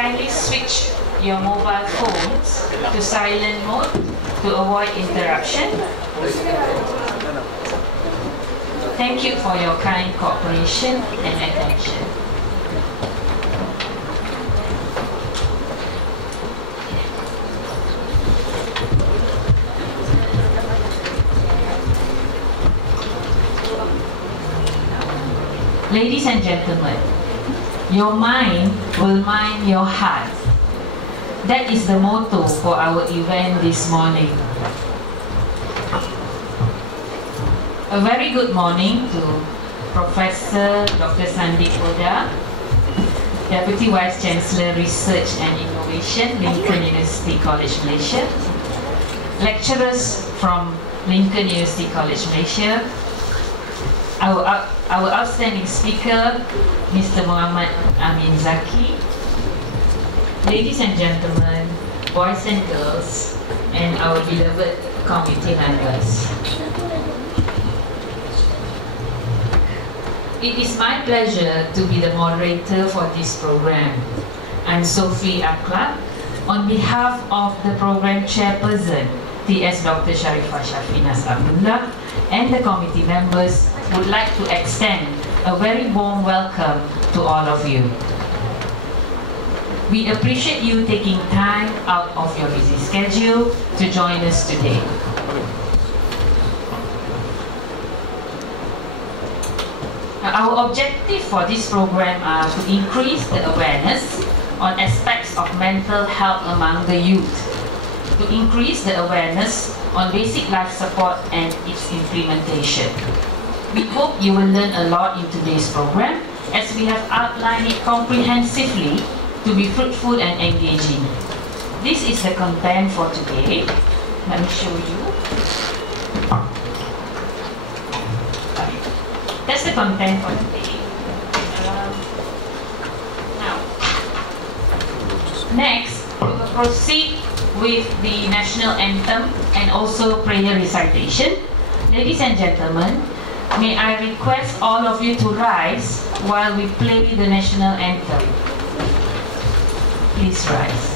kindly switch your mobile phones to silent mode to avoid interruption. Thank you for your kind cooperation and attention. Ladies and gentlemen, your mind will mind your heart. That is the motto for our event this morning. A very good morning to Professor Dr. Sandeep Oda, Deputy Vice Chancellor Research and Innovation, Lincoln University College Malaysia, lecturers from Lincoln University College Malaysia, our outstanding speaker, Mr. Muhammad Amin Zaki, ladies and gentlemen, boys and girls, and our beloved committee members. It is my pleasure to be the moderator for this program. I'm Sophie Akhlaq. On behalf of the program chairperson, TS Dr. Sharifah Shafinas Abdullah, and the committee members, would like to extend a very warm welcome to all of you. We appreciate you taking time out of your busy schedule to join us today. Our objective for this program are to increase the awareness on aspects of mental health among the youth, to increase the awareness on basic life support and its implementation. We hope you will learn a lot in today's program, as we have outlined it comprehensively to be fruitful and engaging. This is the content for today. Let me show you. That's the content for today. Now, next, we will proceed with the national anthem and also prayer recitation. Ladies and gentlemen, may I request all of you to rise while we play the national anthem. Please rise.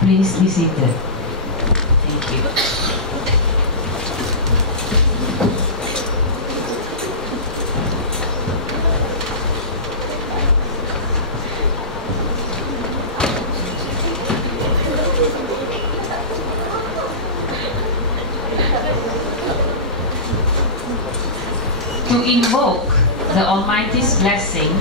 Please be seated. Thank you. To invoke the Almighty's blessings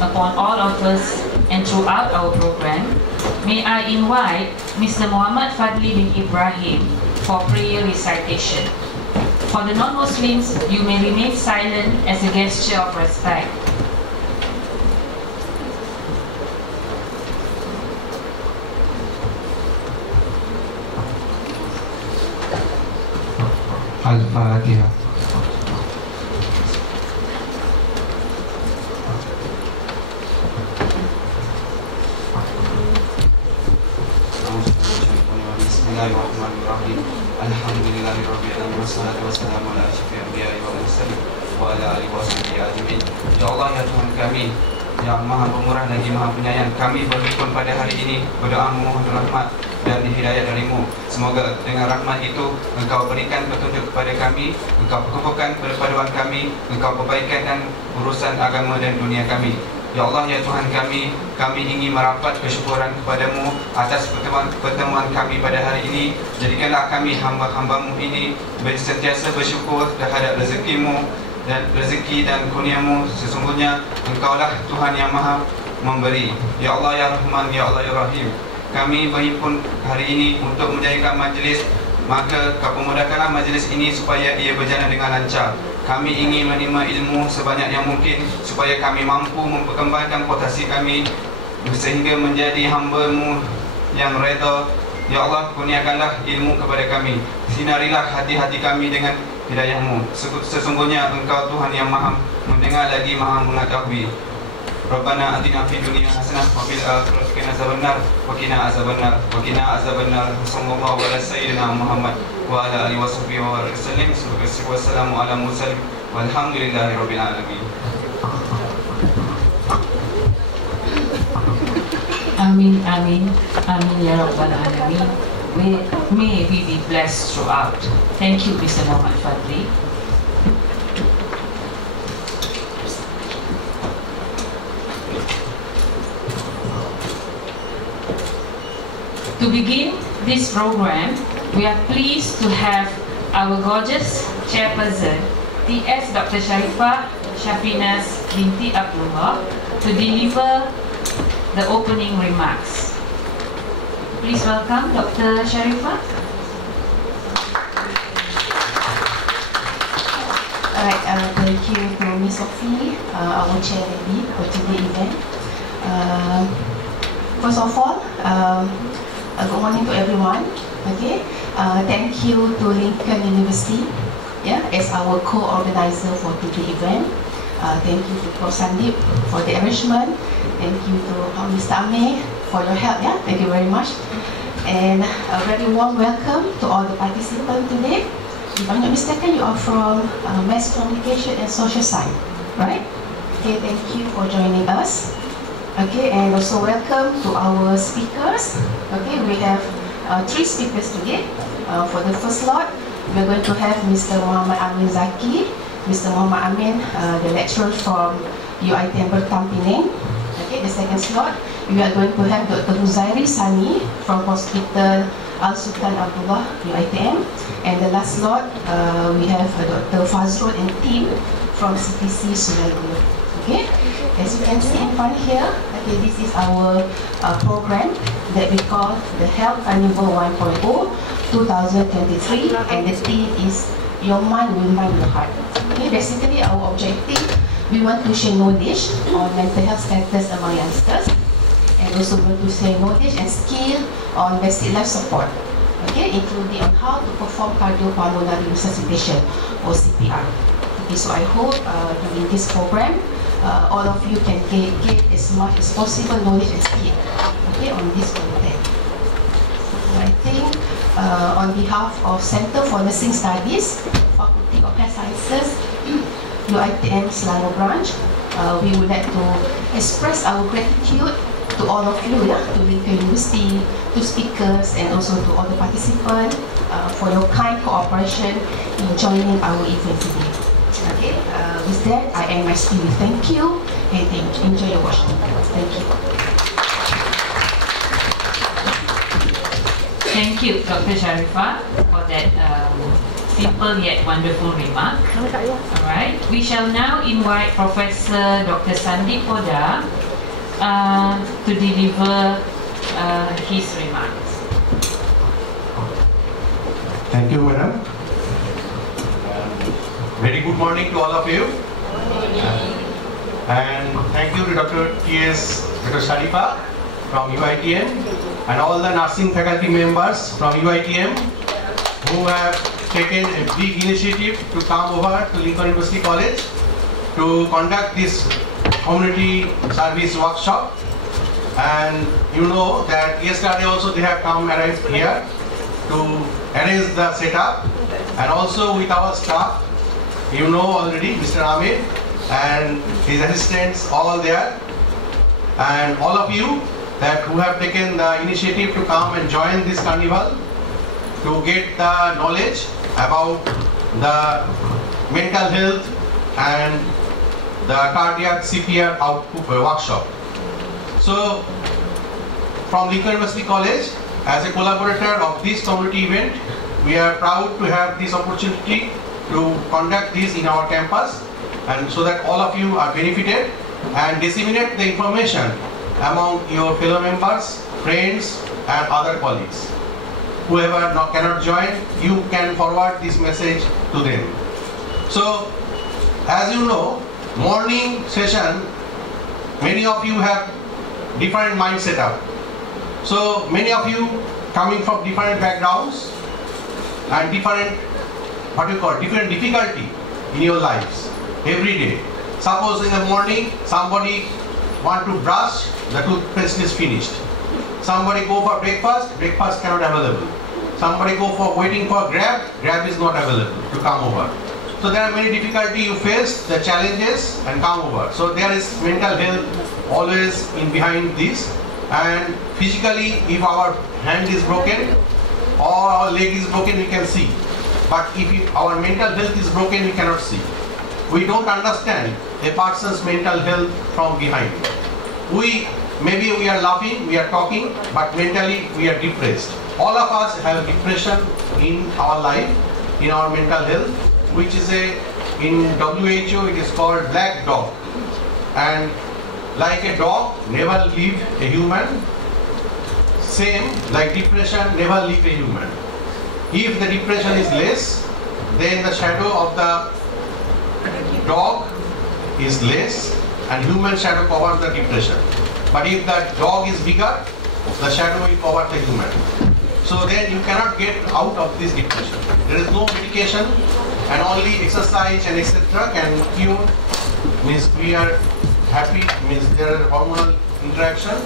upon all of us and throughout our program, may I invite Mr. Muhammad Fadli bin Ibrahim for prayer recitation. For the non-Muslims, you may remain silent as a gesture of respect. Al-Fatiha. Bismillahirrahmanirrahim. Alhamdulillahirabbil alamin wassalatu wassalamu ala asyrafil anbiya'i wal mursalin wa ala alihi washabihi ajmain. Ya Allah, ya Tuhan kami yang Maha Pemurah lagi Maha Penyayang, kami berhimpun pada hari ini berdoa memohon rahmat dan hidayah darimu. Semoga dengan rahmat itu Engkau berikan petunjuk kepada kami, Engkau kukuhkan perpaduan kami, Engkau perbaikan dan urusan agama dan dunia kami. Ya Allah, ya Tuhan kami ingin merapat kesyukuran kepadamu atas pertemuan kami pada hari ini. Jadikanlah kami hamba-hambamu ini sentiasa bersyukur terhadap rezekimu dan rezeki dan kurniamu. Sesungguhnya Engkaulah Tuhan yang Maha memberi. Ya Allah, ya Rahman, ya Allah, ya Rahim, kami berhimpun hari ini untuk menjadikan majlis, maka Kau pemudahkanlah majlis ini supaya ia berjalan dengan lancar. Kami ingin menerima ilmu sebanyak yang mungkin supaya kami mampu memperkembangkan potensi kami sehingga menjadi hamba-Mu yang redha. Ya Allah, kurniakanlah ilmu kepada kami. Sinarilah hati-hati kami dengan hidayah-Mu. Sesungguhnya Engkau Tuhan yang Maha mendengar lagi Maha mengetahui. Rabbana atina fid dunya hasanah wa fil akhirati qina azabannar wa qina azabannar wa qina azabannar. Sallallahu ala sayyidina Muhammad wa ala alihi washabbihi wa sallam. Wassalamu ala mursalin walhamdulillahirabbil alamin. Amin, amin, amin ya Rabbal Alamin. May we be blessed throughout. Thank you, Mr. Muhammad Fadli. To begin this program, we are pleased to have our gorgeous chairperson, TS Dr. Sharifah Shafinas binti Abdullah, to deliver the opening remarks. Please welcome Dr. Sharifah. Alright, thank you to Ms. Sophie, our chair lady for today's event. First of all, good morning to everyone. Okay, thank you to Lincoln University, as our co-organizer for today's event. Thank you to Prof. Sandip for the arrangement. Thank you to Mr. Amir for your help. Thank you very much. And a very warm welcome to all the participants today. If I'm not mistaken, you are from Mass Communication and Social Science, right? Okay, thank you for joining us. Okay, and also welcome to our speakers. Okay, we have 3 speakers today. For the first slot, we're going to have Mr. Muhammad Amin Zaki. Mr. Muhammad Amin, the lecturer from UiTM Puncak Alam. Okay, the second slot, we are going to have Dr. Huzairi Sani from Hospital Al-Sultan Abdullah, UiTM. And the last slot, we have Dr. Fazrul and team from CTC Sungai. Okay, as you can see in front here, okay, this is our program that we call the Health Carnival 1.0 2023, and the theme is Your Mind Will Mind Your Heart. Okay, basically our objective, we want to share knowledge on mental health status among youngsters, and also want to share knowledge and skill on basic life support, okay, including on how to perform cardiopulmonary resuscitation or CPR. Okay, so I hope during this program, all of you can get as much as possible knowledge and skill, okay, on this content. So I think on behalf of Center for Nursing Studies, Faculty of Health Sciences, UiTM Selangor branch, we would like to express our gratitude to all of you, to Lincoln University, to speakers, and also to all the participants for your kind cooperation in joining our event today. Okay, with that, I end my speech. Thank you, and enjoy your watching. Thank you. Thank you, Dr. Sharifah, for that simple yet wonderful remark. Alright, we shall now invite Professor Dr. Sandip Poddar to deliver his remarks. Thank you, madam. Very good morning to all of you. And thank you to Dr. Sharifa from UiTM and all the nursing faculty members from UiTM who have taken a big initiative to come over to Lincoln University College to conduct this community service workshop. And you know that yesterday also they have arrived here to arrange the setup, and also with our staff, you know already, Mr. Amir and his assistants all there, and all of you that who have taken the initiative to come and join this carnival to get the knowledge about the mental health and the cardiac CPR output workshop. So from Lincoln University College, as a collaborator of this community event, we are proud to have this opportunity to conduct this in our campus, and so that all of you are benefited and disseminate the information among your fellow members, friends and other colleagues. Whoever cannot join, you can forward this message to them. So as you know, morning session, many of you have different mind setup. So many of you coming from different backgrounds and different difficulty in your lives every day. Suppose in the morning somebody want to brush, the toothpaste is finished. Somebody go for breakfast, breakfast cannot available. Somebody go for waiting for grab is not available to come over. So there are many difficulties you face, the challenges and come over. So there is mental health always in behind this. And physically, if our hand is broken or our leg is broken, we can see. But if our mental health is broken, we cannot see. We don't understand a person's mental health from behind. Maybe we are laughing, we are talking, but mentally we are depressed. All of us have depression in our life, in our mental health, which is in WHO it is called black dog. And like a dog never leave a human, same like depression never leave a human. If the depression is less, then the shadow of the dog is less and human shadow covers the depression. But if the dog is bigger, the shadow will cover the human. So then you cannot get out of this depression. There is no medication and only exercise and etc. can cure. Means we are happy, means there are hormonal interaction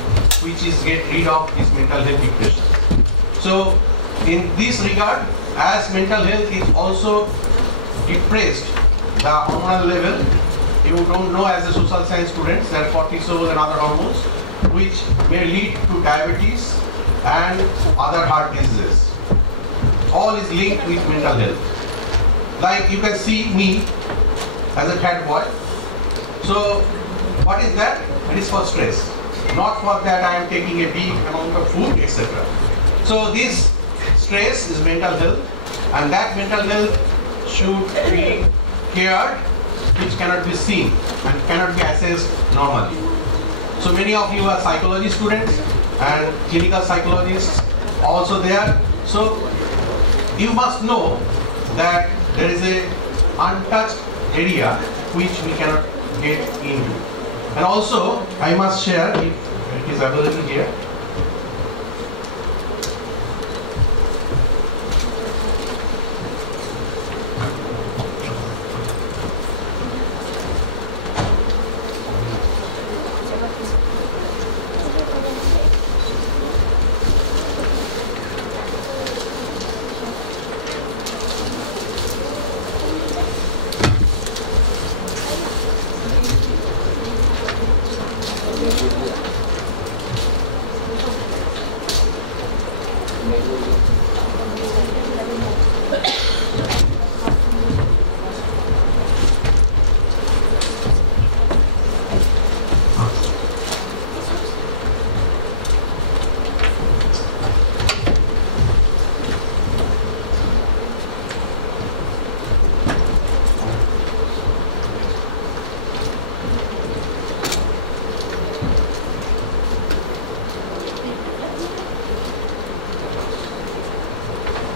which is get rid of this mental health depression. So in this regard, as mental health is also depressed, the hormonal level, you don't know as a social science students, there are cortisol and other hormones which may lead to diabetes and other heart diseases. All is linked with mental health. Like you can see me as a fat boy. So what is that? It is for stress. Not for that I am taking a big amount of food, etc. So this stress is mental health, and that mental health should be cared, which cannot be seen and cannot be assessed normally. So many of you are psychology students and clinical psychologists also there. So you must know that there is a untouched area which we cannot get into. And also I must share, if it is available here,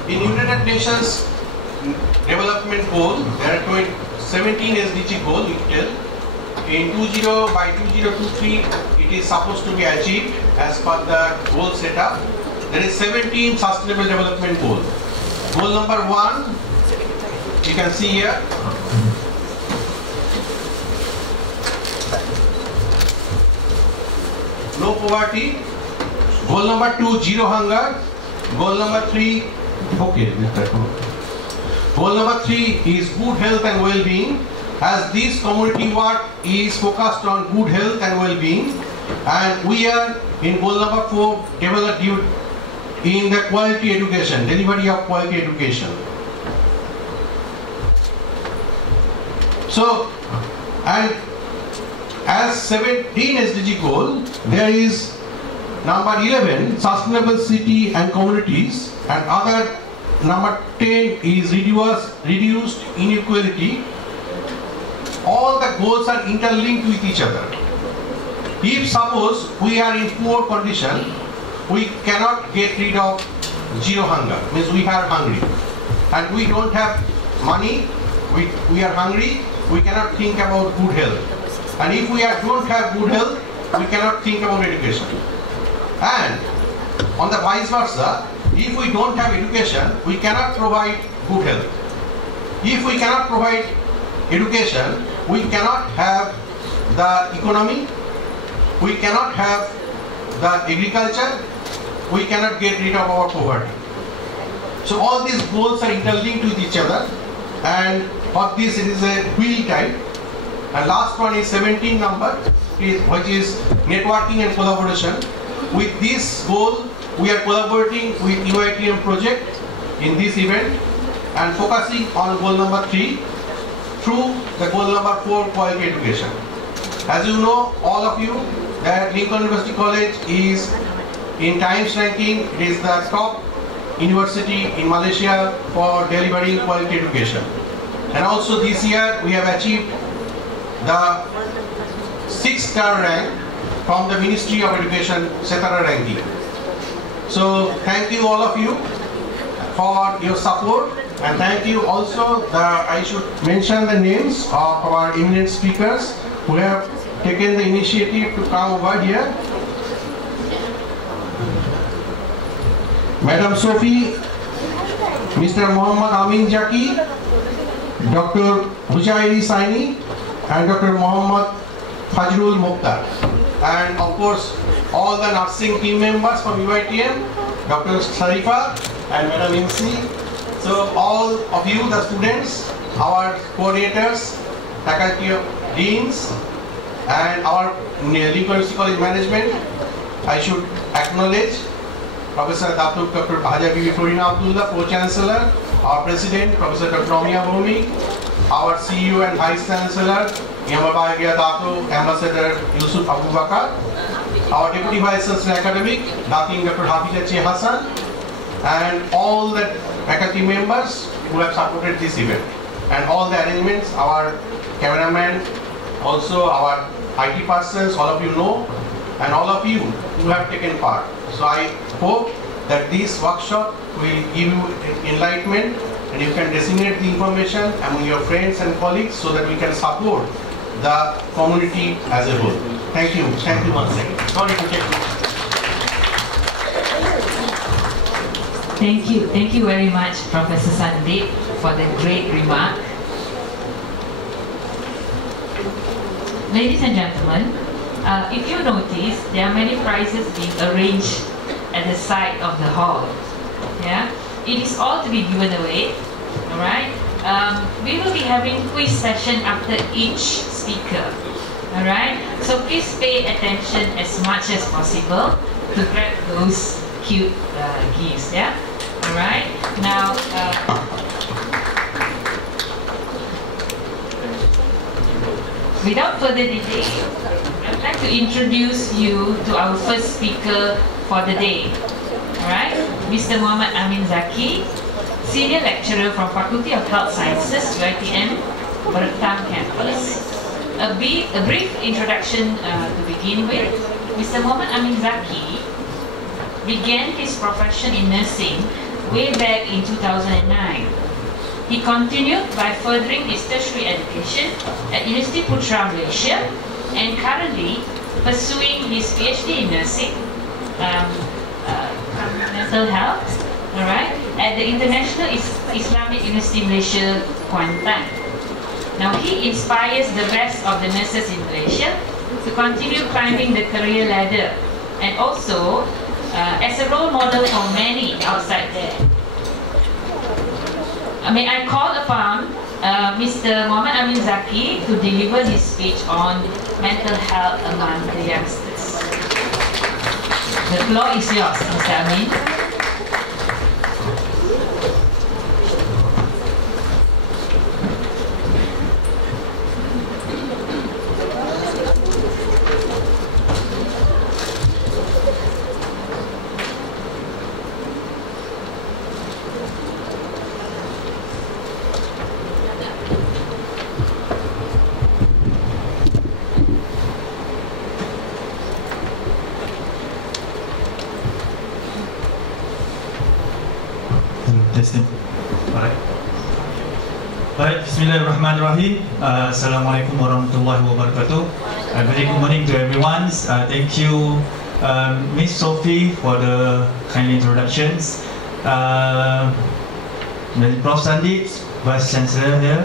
in United Nations Development Goal, there are 17 SDG goal, you tell. In 2023, it is supposed to be achieved as per the goal setup. There is 17 sustainable development goals. Goal number 1, you can see here. No poverty. Goal number 2, zero hunger. Goal number 3, okay. Goal number 3 is good health and well-being. As this community work is focused on good health and well-being, and we are in goal number 4, develop in the quality education, delivery of quality education. So, and as 17 SDG goal, there is number 11, sustainable city and communities, and other number 10 is reduced inequality. All the goals are interlinked with each other. If suppose we are in poor condition, we cannot get rid of zero hunger, means we are hungry. And we don't have money, we are hungry, we cannot think about good health. And if we don't have good health, we cannot think about education. And on the vice versa, if we don't have education, we cannot provide good health. If we cannot provide education, we cannot have the economy, we cannot have the agriculture, we cannot get rid of our poverty. So all these goals are interlinked with each other, and for this it is a wheel type. And last one is 17 number, which is networking and collaboration. With this goal, we are collaborating with UiTM project in this event and focusing on goal number 3 through the goal number 4, quality education. As you know, all of you, that Lincoln University College is in Times ranking, it is the top university in Malaysia for delivering quality education. And also this year we have achieved the 6-star rank from the Ministry of Education Setara ranking. So thank you all of you for your support, and thank you also, I should mention the names of our eminent speakers who have taken the initiative to come over here. Madam Sophie, Mr. Muhammad Amin Zaki, Dr. Hujairi Saini, and Dr. Muhammad Fajrul Mukhtar. And of course, all the nursing team members from UiTM, Dr. Sharifa and Madam MC. So all of you, the students, our coordinators, faculty of deans, and our Lincoln University College management, I should acknowledge Professor Dr. Haja Bibi Florina Abdullah, Pro-Chancellor, our President, Professor Dr. Romia Bhumi, our CEO and Vice Chancellor, Yamabaya Dato, Ambassador Yusuf Abu Bakar, our Deputy Vice Chancellor Academic, Datin Dr. Hafizachi Hassan, and all the faculty members who have supported this event. And all the arrangements, our cameraman, also our IT persons, all of you know, and all of you who have taken part. So I hope that this workshop will give you enlightenment, and you can disseminate the information among your friends and colleagues so that we can support the community as a whole. Thank you. Thank you once again. Sorry to take you. Thank you very much, Professor Sandeep, for the great remark. Ladies and gentlemen, if you notice, there are many prizes being arranged at the side of the hall. Yeah, it is all to be given away. All right. We will be having quiz session after each speaker. All right. So please pay attention as much as possible to grab those cute gifts. Yeah. All right. Now. Without further delay, I'd like to introduce you to our first speaker for the day. Alright, Mr. Muhammad Amin Zaki, Senior Lecturer from Faculty of Health Sciences, UiTM Puncak Campus. A brief introduction to begin with. Mr. Muhammad Amin Zaki began his profession in nursing way back in 2009. He continued by furthering his tertiary education at University Putra, Malaysia, and currently pursuing his PhD in nursing, mental health, alright, at the International Islamic University Malaysia, Kuantan. Now he inspires the rest of the nurses in Malaysia to continue climbing the career ladder, and also as a role model for many outside there. May I call upon Mr. Muhammad Amin Zaki to deliver his speech on mental health among the youngsters. The floor is yours, Mr. Amin. Testing. Alright, Bismillahirrahmanirrahim. Assalamualaikum warahmatullahi wabarakatuh. Very good morning to everyone. Thank you, Miss Sophie, for the kind introductions. Prof. Sandip, Vice Chancellor here,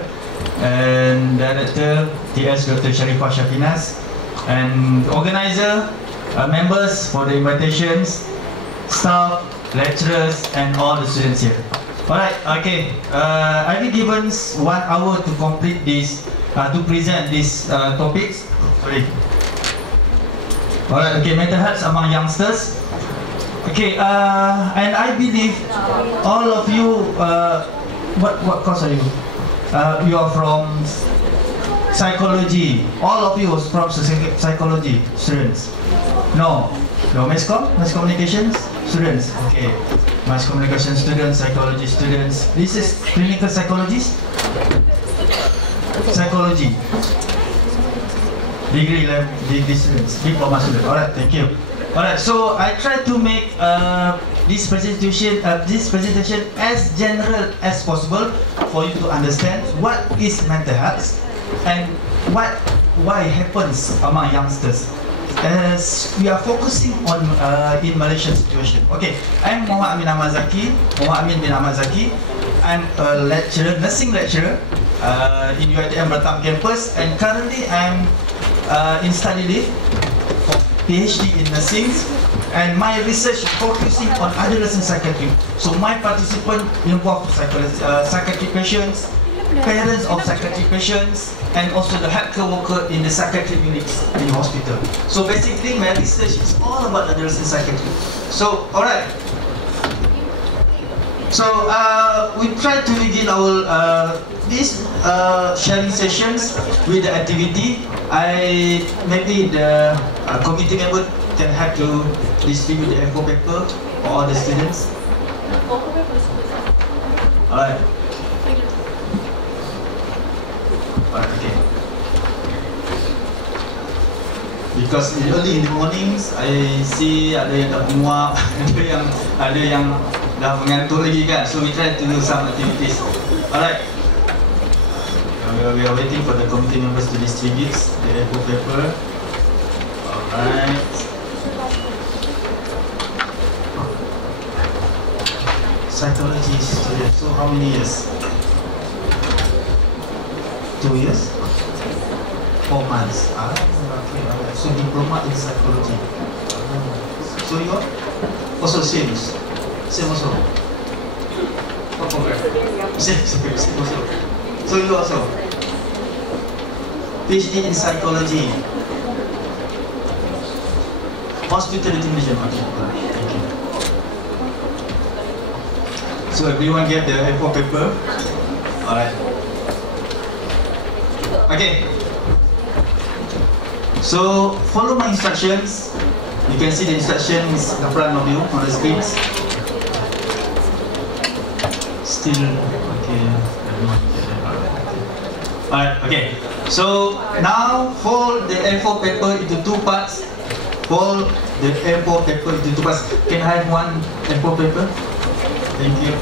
and Director TS Dr. Sharifah Shafinas, and organizer, members for the invitations, staff, lecturers, and all the students here. Alright, okay. I've been given 1 hour to complete this, to present these topics. Sorry. Alright, okay. Mental health among youngsters. Okay, and I believe all of you, what course are you? You are from psychology. All of you are from psychology students. No, mass communications students. Okay, mass communication students, psychology students. This is clinical psychologist. Psychology. Degree students, diploma students. Alright, thank you. Alright, so I try to make this presentation as general as possible for you to understand what is mental health and why happens among youngsters. As we are focusing on in Malaysian situation. Okay, I'm Muhammad Amin bin Ahmad Zaki. I'm a lecturer, nursing lecturer in UiTM Batam campus, and currently I'm in study leave for PhD in nursing, and my research focusing on adolescent psychiatry. So my participant involve psychiatric patients, parents of psychiatric patients, and also the healthcare worker in the psychiatric units in the hospital. So basically my research is all about adolescent psychiatry. So alright. So we try to begin our these sharing sessions with the activity. Maybe the committee member can help to distribute the info paper for all the students. Alright. Okay. Because early in the mornings, I see ada yang dah muak, ada yang dah mengantuk lagi kan. So we try to do some activities. Alright. We are waiting for the committee members to distribute the info paper. Alright. Psychology student. So how many years? 2 years? 4 months. Okay. So diploma in psychology. So you are also same also. What program? Same also. So you also PhD in psychology. Hospitality management. Okay. Thank you. So everyone get the A4 paper. Alright. Okay. So follow my instructions. You can see the instructions in front of you on the screens. Still okay. Alright, okay. So now fold the A4 paper into 2 parts. Fold the A4 paper into 2 parts. Can I have one A4 paper? Thank you.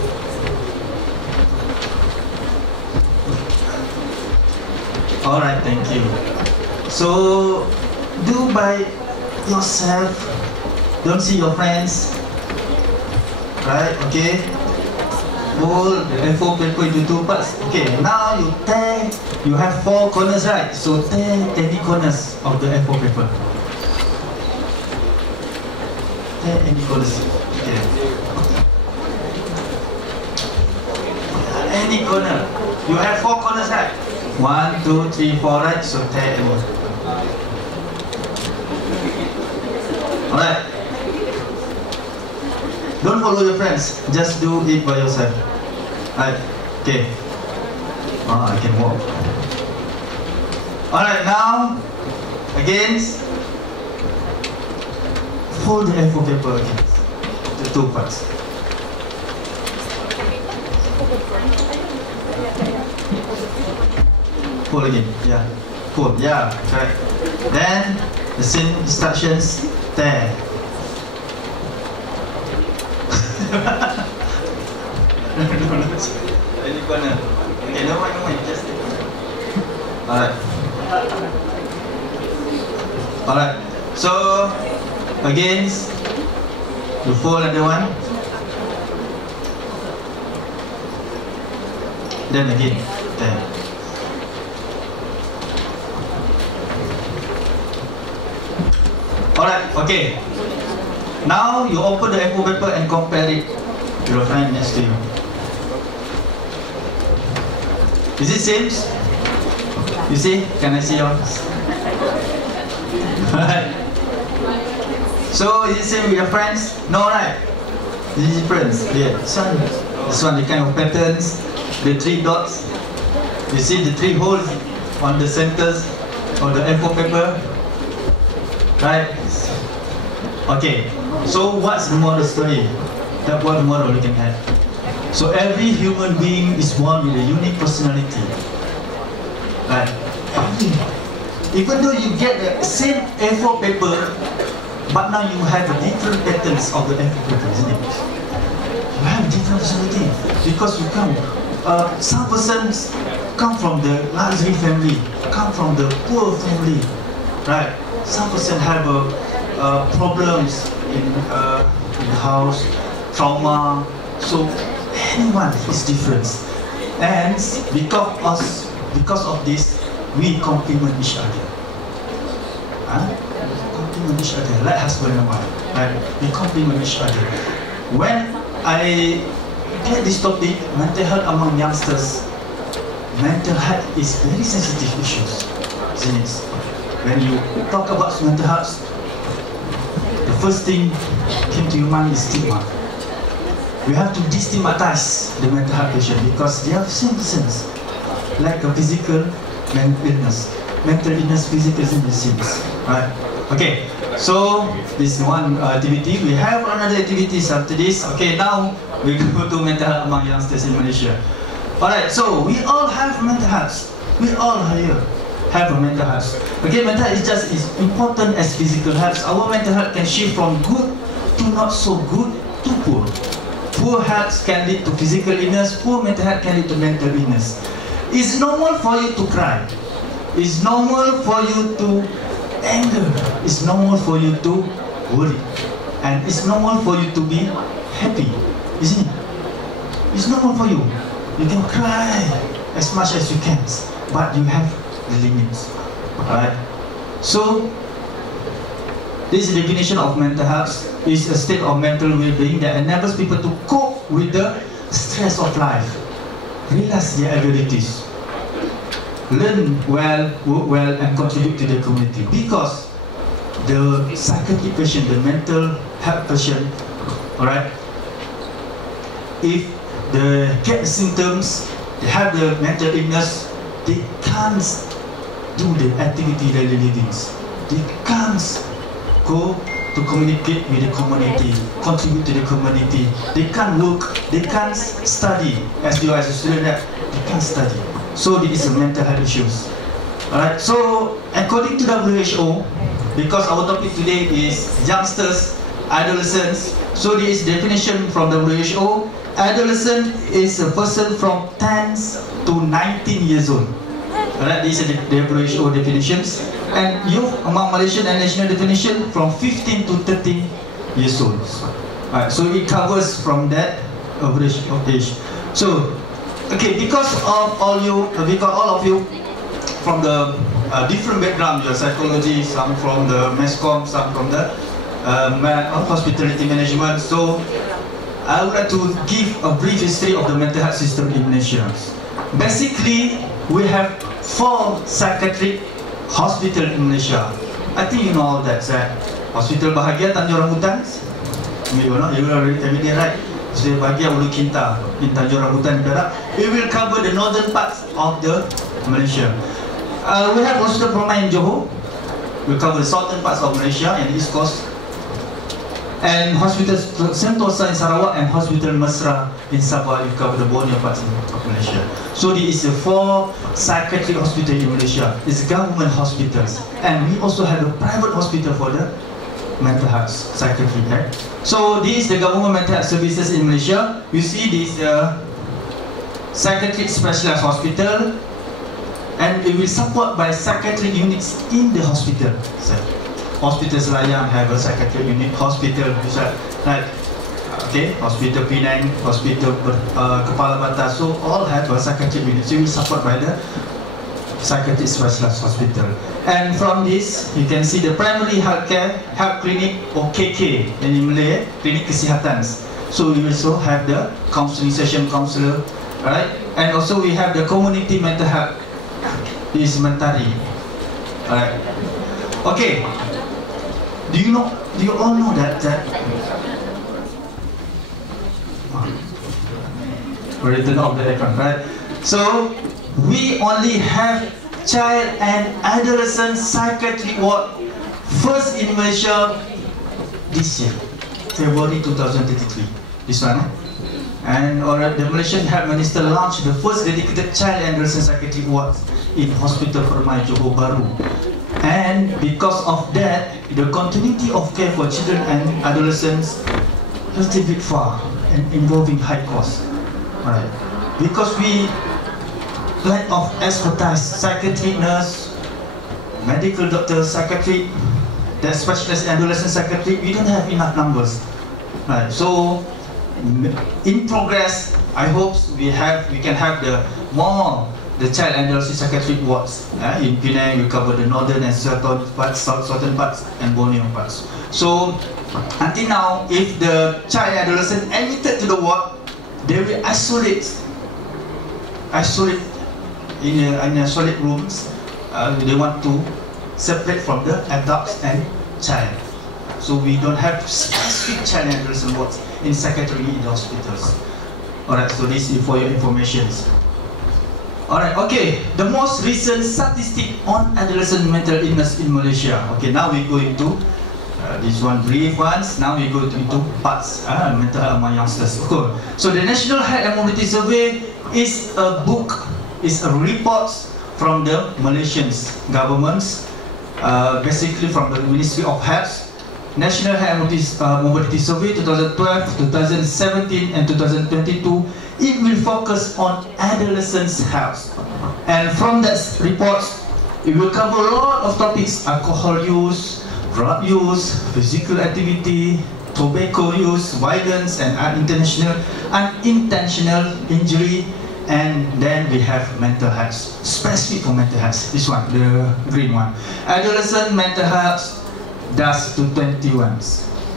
Alright, thank you. So, do by yourself. Don't see your friends. Right, okay. Fold the A4 paper into 2 parts. Okay, now you tear. You have 4 corners, right? So tear 20 corners of the A4 paper. Tear any corners. Okay. Any corner. You have 4 corners, right? 1, 2, 3, 4, right? So tear any. Alright. Don't follow your friends. Just do it by yourself. Right. Okay. Oh, I can walk. Alright, now again, fold the A4 paper again. The 2 parts. Fold again. Yeah. Fold. Yeah. Correct. Then the same instructions. Tear. Any corner. Okay, no mind, just alright. Alright. So again, you fold another one. Then again, there. Alright, okay. Now you open the A4 paper and compare it to your friend next to you. Is it same? You see? Can I see yours? Right. So is it same with your friends? No, right? This is difference. Yeah. This one the kind of patterns, the 3 dots. You see the 3 holes on the centers of the A4 paper, right? Okay. So what's the moral story? That's what the moral we can have. So every human being is born with a unique personality. Right? Even though you get the same A4 paper, but now you have different patterns of the A4 paper, isn't it? You have different personality because you come. Some persons come from the luxury family, come from the poor family, right? Some person have problems in the house, trauma. So anyone is different, and because of this, we complement each other. Complement each other like husband and wife. Right? We complement each other. When I get this topic, mental health among youngsters, mental health is very sensitive issues, isn't it? When you talk about mental health, the first thing came to your mind is stigma. We have to destigmatize the mental health patient because they have symptoms like a physical illness. Mental illness, physical illness, right? Okay, so this is one activity. We have another activities after this. Okay, now we go to mental health among youngsters in Malaysia. Alright, so we all have mental health. We all here have a mental health. Okay, mental health is just as important as physical health. Our mental health can shift from good to not so good to poor. Poor health can lead to physical illness. Poor mental health can lead to mental illness. It's normal for you to cry. It's normal for you to anger. It's normal for you to worry. And it's normal for you to be happy, isn't it? It's normal for you. You can cry as much as you can, but you have the limits. Alright? So, this definition of mental health is a state of mental well-being that enables people to cope with the stress of life, realize their abilities, learn well, work well, and contribute to the community. Because the psychiatric patient, the mental health patient, alright, if they get the symptoms, they have the mental illness, they can't do the activity daily living. They can't go to communicate with the community, contribute to the community. They can't work, they can't study. As you as a student, they can't study. So this is a mental health issues. Alright, so according to WHO, because our topic today is youngsters, adolescents, so this definition from WHO, adolescent is a person from 10 to 19 years old. Alright, these are the WHO definitions. And youth among Malaysian and national definition from 15 to 13 years old. Alright, so it covers from that average of age. So, okay, because of all of you from the different background, your psychology, some from the mass comm, some from the hospitality management. So, I would like to give a brief history of the mental health system in Malaysia. Basically, we have 4 psychiatric hospitals in Malaysia. I think you know all that, right? Hospital Bahagia Tanjung Rambutan. You know, you already tell me that, right? Hospital Bahagia Ulu Kinta in Tanjung Rambutan, Perak. It will cover the northern parts of the Malaysia. We have Hospital Permai in Johor. We cover the southern parts of Malaysia and East Coast. And Hospital Sentosa in Sarawak and Hospital Mesra in Sabah, you cover the Borneo parts of Malaysia. So this is the 4 psychiatric hospitals in Malaysia. It's government hospitals, and we also have a private hospital for the mental health psychiatry. Right? So this is the government mental health services in Malaysia. You see this psychiatric specialized hospital, and it will support by psychiatric units in the hospital. So, Hospital Selayang have a psychiatric unit. Hospital like Hospital Penang, Hospital Kepala Batas, so all have a psychiatric unit. So we support by the psychiatric specialist hospital. And from this, you can see the primary health clinic or KK in Malay, klinik kesihatan. So we also have the counseling session counselor, right? And also we have the community mental health is Mentari. Alright. Okay. Do you all know that written on the aircraft, right? So we only have child and adolescent psychiatric ward first in Malaysia this year, February 2023. This one, and the Malaysian Health Minister launched the first dedicated child and adolescent psychiatric ward in Hospital Permai Johor Bahru. And because of that, the continuity of care for children and adolescents is a bit far and involving high cost. Right? Because we lack of expertise, psychiatric nurse, medical doctor, psychiatric, the specialist adolescent psychiatric, we don't have enough numbers. Right? So in progress, I hope we can have the child and adolescent psychiatric wards. In Penang, we cover the northern and southern parts, and Borneo parts. So, until now, if the child and adolescent admitted to the ward, they will isolate in isolate rooms. They want to separate from the adults and child. So we don't have specific child and adolescent wards in psychiatry in the hospitals. Alright, so this is for your information. Alright, okay, the most recent statistic on adolescent mental illness in Malaysia. Okay, now we go into this one brief ones. Now we go into parts mental health among youngsters. Cool. So the National Health and Mobility Survey is a book, is a report from the Malaysian governments, basically from the Ministry of Health. National Health and Mobility Survey 2012, 2017 and 2022. It will focus on adolescents' health, and from that report, it will cover a lot of topics: alcohol use, drug use, physical activity, tobacco use, violence, and unintentional injury. And then we have mental health, specific for mental health. This one, the green one, adolescent mental health, that's to 21.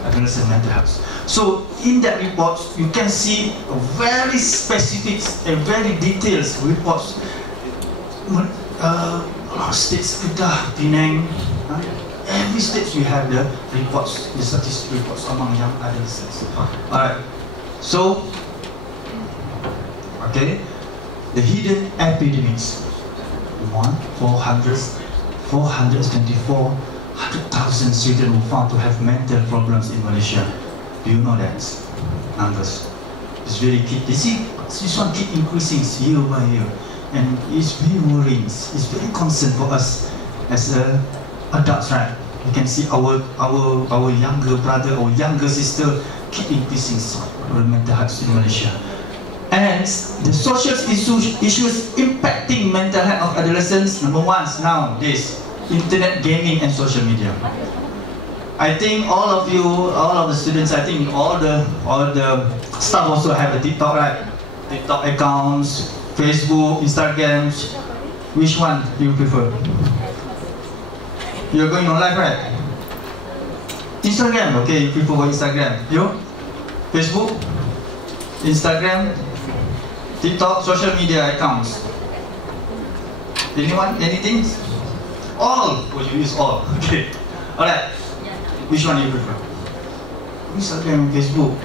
Adolescent mental health. So in that report, you can see a very specific and very detailed reports. States Kedah, Penang, every state we have the reports, the statistic reports among young adolescents. Alright, so okay, the hidden epidemics. 424,100,000 children were found to have mental problems in Malaysia. Do you know that numbers? It's very key. You see, this one keep increasing year by year, and it's very worrying. It's very concern for us as adults, right? You can see our younger brother or younger sister keep increasing mental health in Malaysia. And Hence, the social issues impacting mental health of adolescents, number one is now this internet gaming and social media. I think all of you, all of the students, I think all the staff also have a TikTok, right? TikTok accounts, Facebook, Instagram. Which one do you prefer? You're going on live, right? Instagram, okay, you prefer Instagram. You? Facebook? Instagram? TikTok, social media accounts. Anyone? Anything? All! Oh, you use all. Okay. Alright. Which one do you prefer? Instagram and Facebook.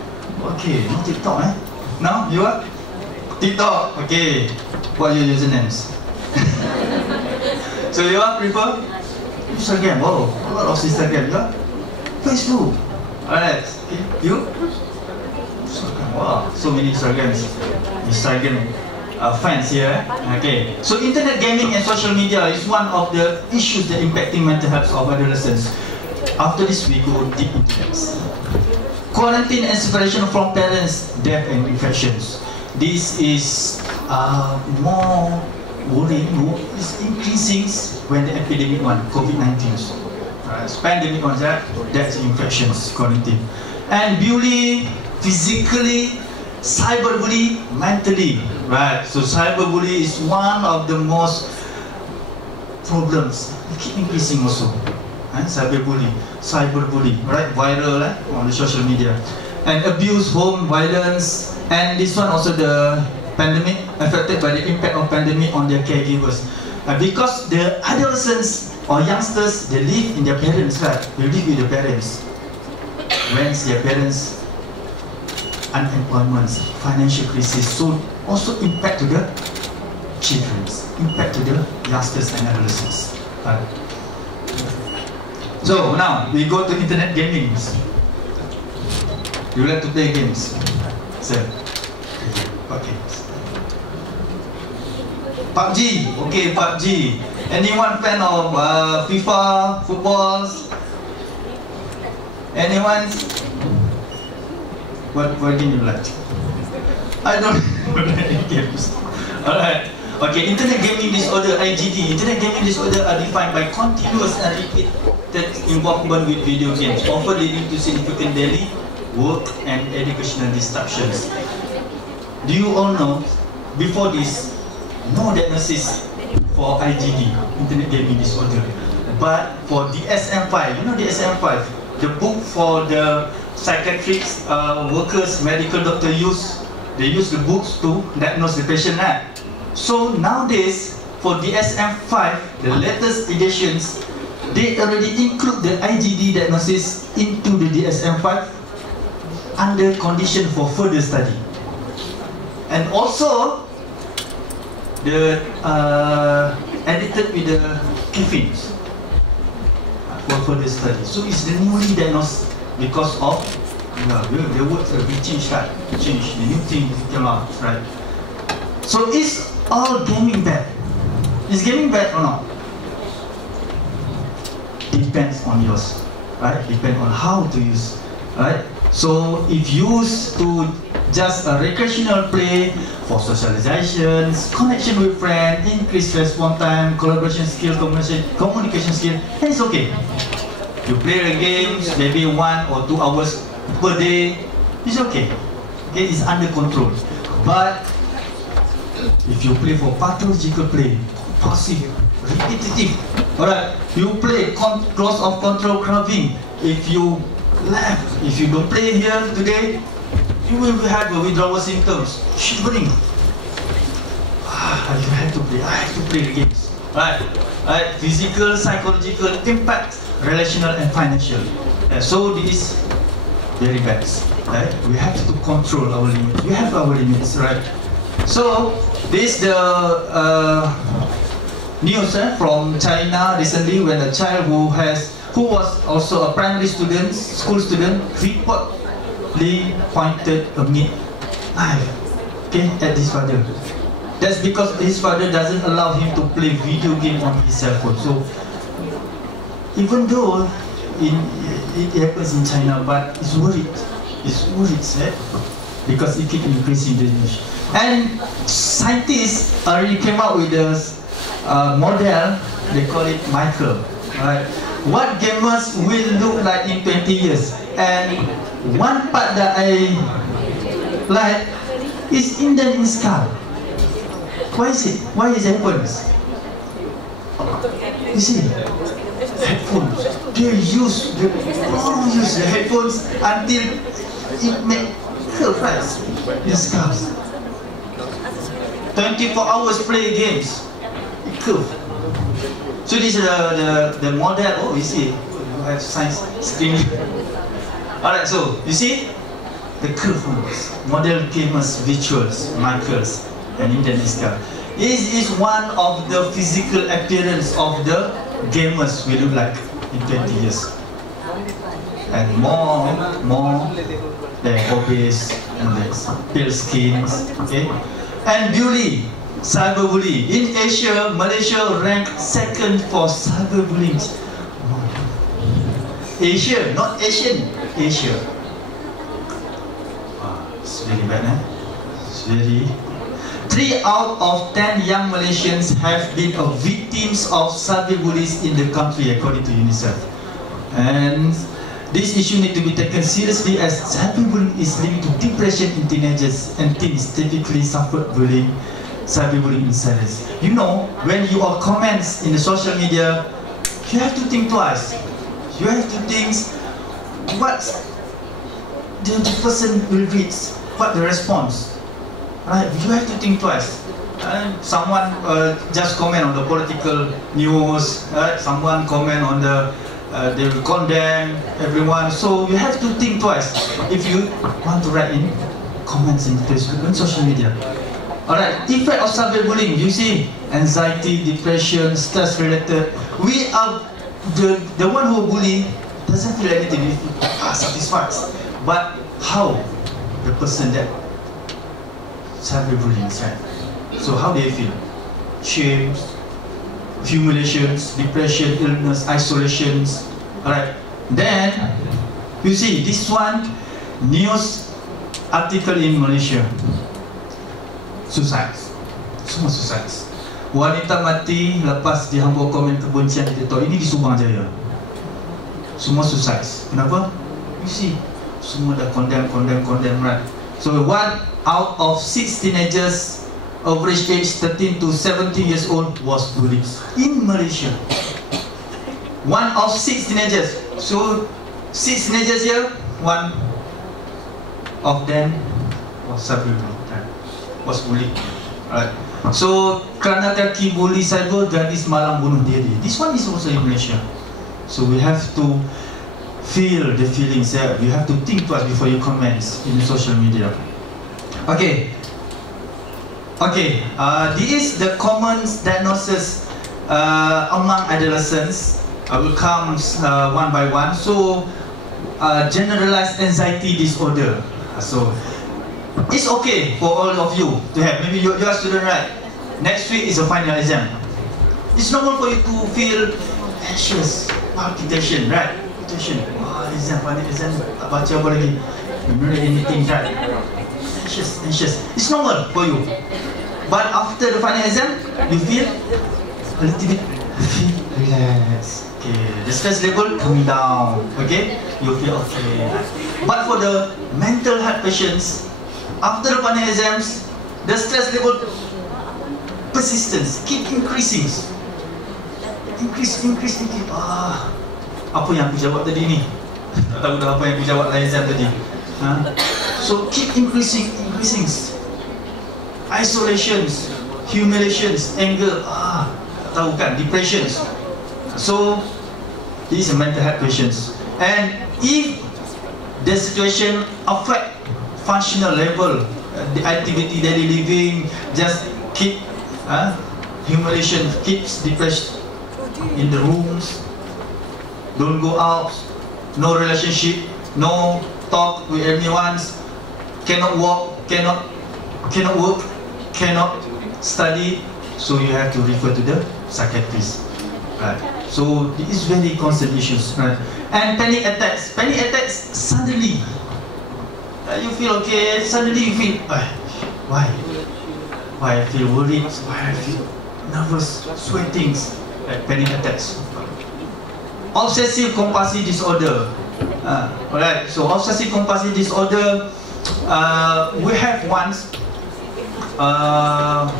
Okay, no TikTok, eh? No? You are? TikTok. Okay. What are your usernames? So you are prefer? Instagram. Oh, a lot of Instagram. You are? Facebook. Alright. Okay. You? Wow, so many Instagram fans here. Okay, so internet gaming and social media is one of the issues that impacting mental health of adolescents. After this, we go deep into this. Quarantine and separation from parents, death and infections. This is more worrying. It's increasing when the epidemic one, COVID-19. Pandemic one, that's infections, quarantine. And bullying, physically, cyberbully, mentally, right? So cyberbully is one of the most problems. It keep increasing also. Cyberbully, right? Viral on the social media, and abuse, home violence, and this one also the pandemic, affected by the impact of pandemic on their caregivers. Because the adolescents or youngsters, they live in their parents, right? They live with their parents. When their parents unemployment, financial crisis, so also impact to the children, impact to the youngsters and adolescents. So now we go to internet gaming. You like to play games? Sir. Okay. PUBG. Okay, PUBG. Anyone fan of FIFA, footballs? Anyone? What game you like? I don't know any games. Alright. Okay, internet gaming disorder, IGD. Internet gaming disorder are defined by continuous and repeated involvement with video games, often leading to significant daily work and educational disruptions. Do you all know, before this, no diagnosis for IGD, internet gaming disorder. But for DSM-5, you know DSM-5, the book for the psychiatrists, workers, medical doctor they use the books to diagnose the patient. So nowadays, for DSM-5, the latest editions, they already include the IGD diagnosis into the DSM-5 under condition for further study. And also, the edited with the caffeines for further study. So it's the newly diagnosed because of the words will be changed, right? Change the new thing came out, right? So is all gaming bad? Is gaming bad or not? Depends on yours, right? Depends on how to use, right? So if used to just a recreational play for socializations, connection with friends, increased response time, collaboration skill, communication skill, then it's okay. You play the games maybe 1 or 2 hours per day, it's okay. Okay, it's under control. But if you play for pathological play, compulsive, repetitive, alright, you play close of control craving. If you don't play here today, you will have withdrawal symptoms, shivering. You have to play. I have to play the games. Right, physical, psychological impact, relational and financial. So this is very bad. Right? We have to control our limits. We have our limits, right? So this the news from China recently, when a child who was also a primary student, school student, reportedly pointed a knife, okay, at his father. That's because his father doesn't allow him to play video game on his cell phone. So even though it happens in China, but it's worried. It's worried, because it keep increasing the use. And scientists already came up with a model, they call it micro. Right? What gamers will look like in 20 years. And one part that I like is Indian skull. Why is it? Why is it happens? You see, headphones. They use the headphones until it make curve, right? The skulls. 24 hours play games. It curve. So this is the model. Oh, you see, you have science screen. Alright, so you see the curve ones, model gamers, visuals, markers, and Indian skull. This is one of the physical appearance of the gamers will look like in 20 years. And more, they're obese and they're pale skins, okay? And bully, cyberbully. In Asia, Malaysia ranked second for cyberbullying. Asia, not Asian, Asia. It's very bad, eh? It's very... 3 out of 10 young Malaysians have been victims of cyberbullies in the country, according to UNICEF. And this issue needs to be taken seriously as cyberbullying is linked to depression in teenagers, and teens typically suffer cyberbullying in silence. You know, when you are comments in the social media, you have to think twice. You have to think what the person will read, what the response. Right, you have to think twice. Someone just comment on the political news. Someone comment on they will condemn everyone. So you have to think twice if you want to write in comments in Facebook and social media. Alright, effect of cyberbullying. You see, anxiety, depression, stress related. We are the one who bully doesn't feel anything. Satisfied. But how the person that cyberbullying, right? So how do you feel? Shame, humiliations, depression, illness, isolations. Alright. Then you see this one news article in Malaysia. Suicide. Semua suicide. Wanita mati lepas dihambur komen kebencian di TikTok. Ini di Subang Jaya. Semua suicide. Kenapa? You see, semua dah condemn, right? So 1 out of 6 teenagers, average age 13 to 17 years old, was bullied in Malaysia. 1 of 6 teenagers. So 6 teenagers here, 1 of them was bullied. Right. So kerana kaki bully cyber, gadis malang bunuh diri. This one is also in Malaysia. So we have to feel the feelings there. You have to think twice before you comment in social media. Okay. This is the common diagnosis among adolescents. I will come one by one. So, generalized anxiety disorder. So, it's okay for all of you to have. Maybe you are a student, right? Next week is a final exam. It's normal for you to feel anxious, palpitation, right? Palpitation. Final exam, tak baca apa lagi. Remember anything, right? Anxious. It's normal for you. But after the final exam, you feel a little bit relaxed. Okay, the stress level coming down. Okay, you feel okay. But for the mental health patients, after the final exams, the stress level persistence keep increasing. Increase. Apa yang aku jawab tadi ni? Tak tahu dah apa yang aku jawab dalam exam tadi. So keep increasing. Isolations, humiliations, anger, tak tahu kan, depressions. So these are mental health patients. And if the situation affect functional level, the activity, daily living, just keep humiliation, keeps depressed in the rooms, don't go out, no relationship, no talk with anyone, cannot walk, cannot work, cannot study, so you have to refer to the psychiatrist, right? So it is very constant issues, right? And panic attacks suddenly You feel okay, suddenly you feel, why? Why I feel worried? Why I feel nervous, sweating, like panic attacks. Obsessive compulsive disorder. Alright, so obsessive compulsive disorder, we have once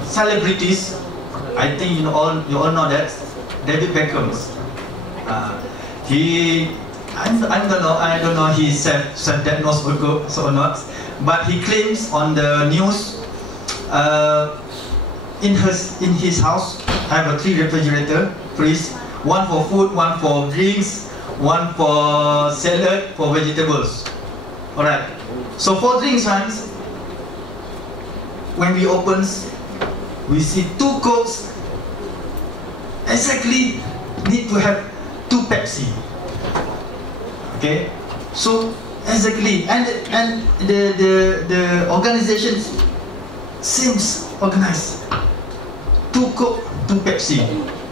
celebrities. I think you all know that David Beckham. I don't know he self-diagnosed or not, but he claims on the news in his house have a 3 refrigerator, one for food, one for drinks, one for salad, for vegetables. Alright, so for drinks ones, when we opens, we see 2 Cokes, exactly need to have 2 Pepsi. Okay, so exactly, and the organization seems organized. 2 Coke, 2 Pepsi.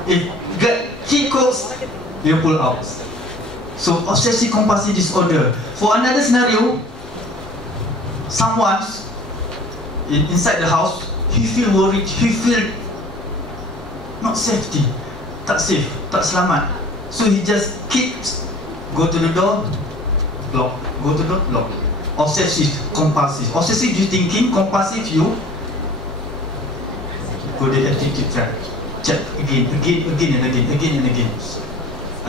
If get 3 Cokes, you pull out. So obsessive compulsive disorder. For another scenario, someone inside the house, he feel worried, he feel not safety, tak safe, tak selamat. So he just keeps go to the door, lock. Go to the door, lock. Obsessive compulsive. Obsessive you thinking, compulsive you go the attitude track. Check again and again.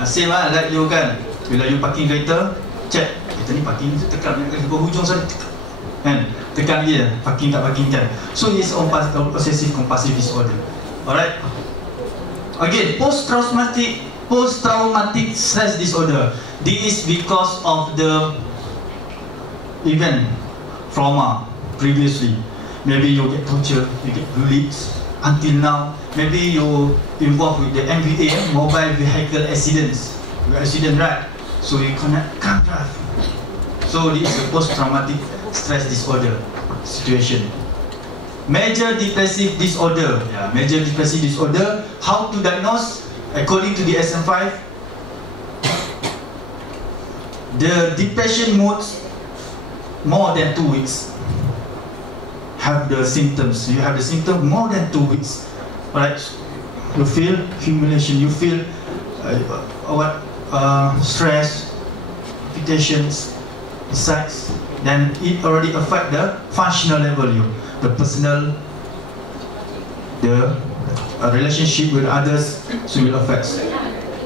Same lah, like you kan, bila you parking kereta, check kita ni parking tekan ke hujung sana, kan, tekan dia parking tak parking kan. So it's obsessive compulsive disorder. Alright. Again, post-traumatic stress disorder. This is because of the event trauma previously. Maybe you get tortured, you get bullied. Until now, maybe you involved with the MVA, mobile vehicle accidents. You accident, right? So you can't drive. So this is a post-traumatic stress disorder situation. Major depressive disorder. Major depressive disorder. How to diagnose? According to the DSM-5, the depression modes more than 2 weeks have the symptoms. You have the symptom more than 2 weeks. Right? You feel humiliation. You feel stress, irritations, besides. Then it already affect the functional level. The personal, the relationship with others, so it affects.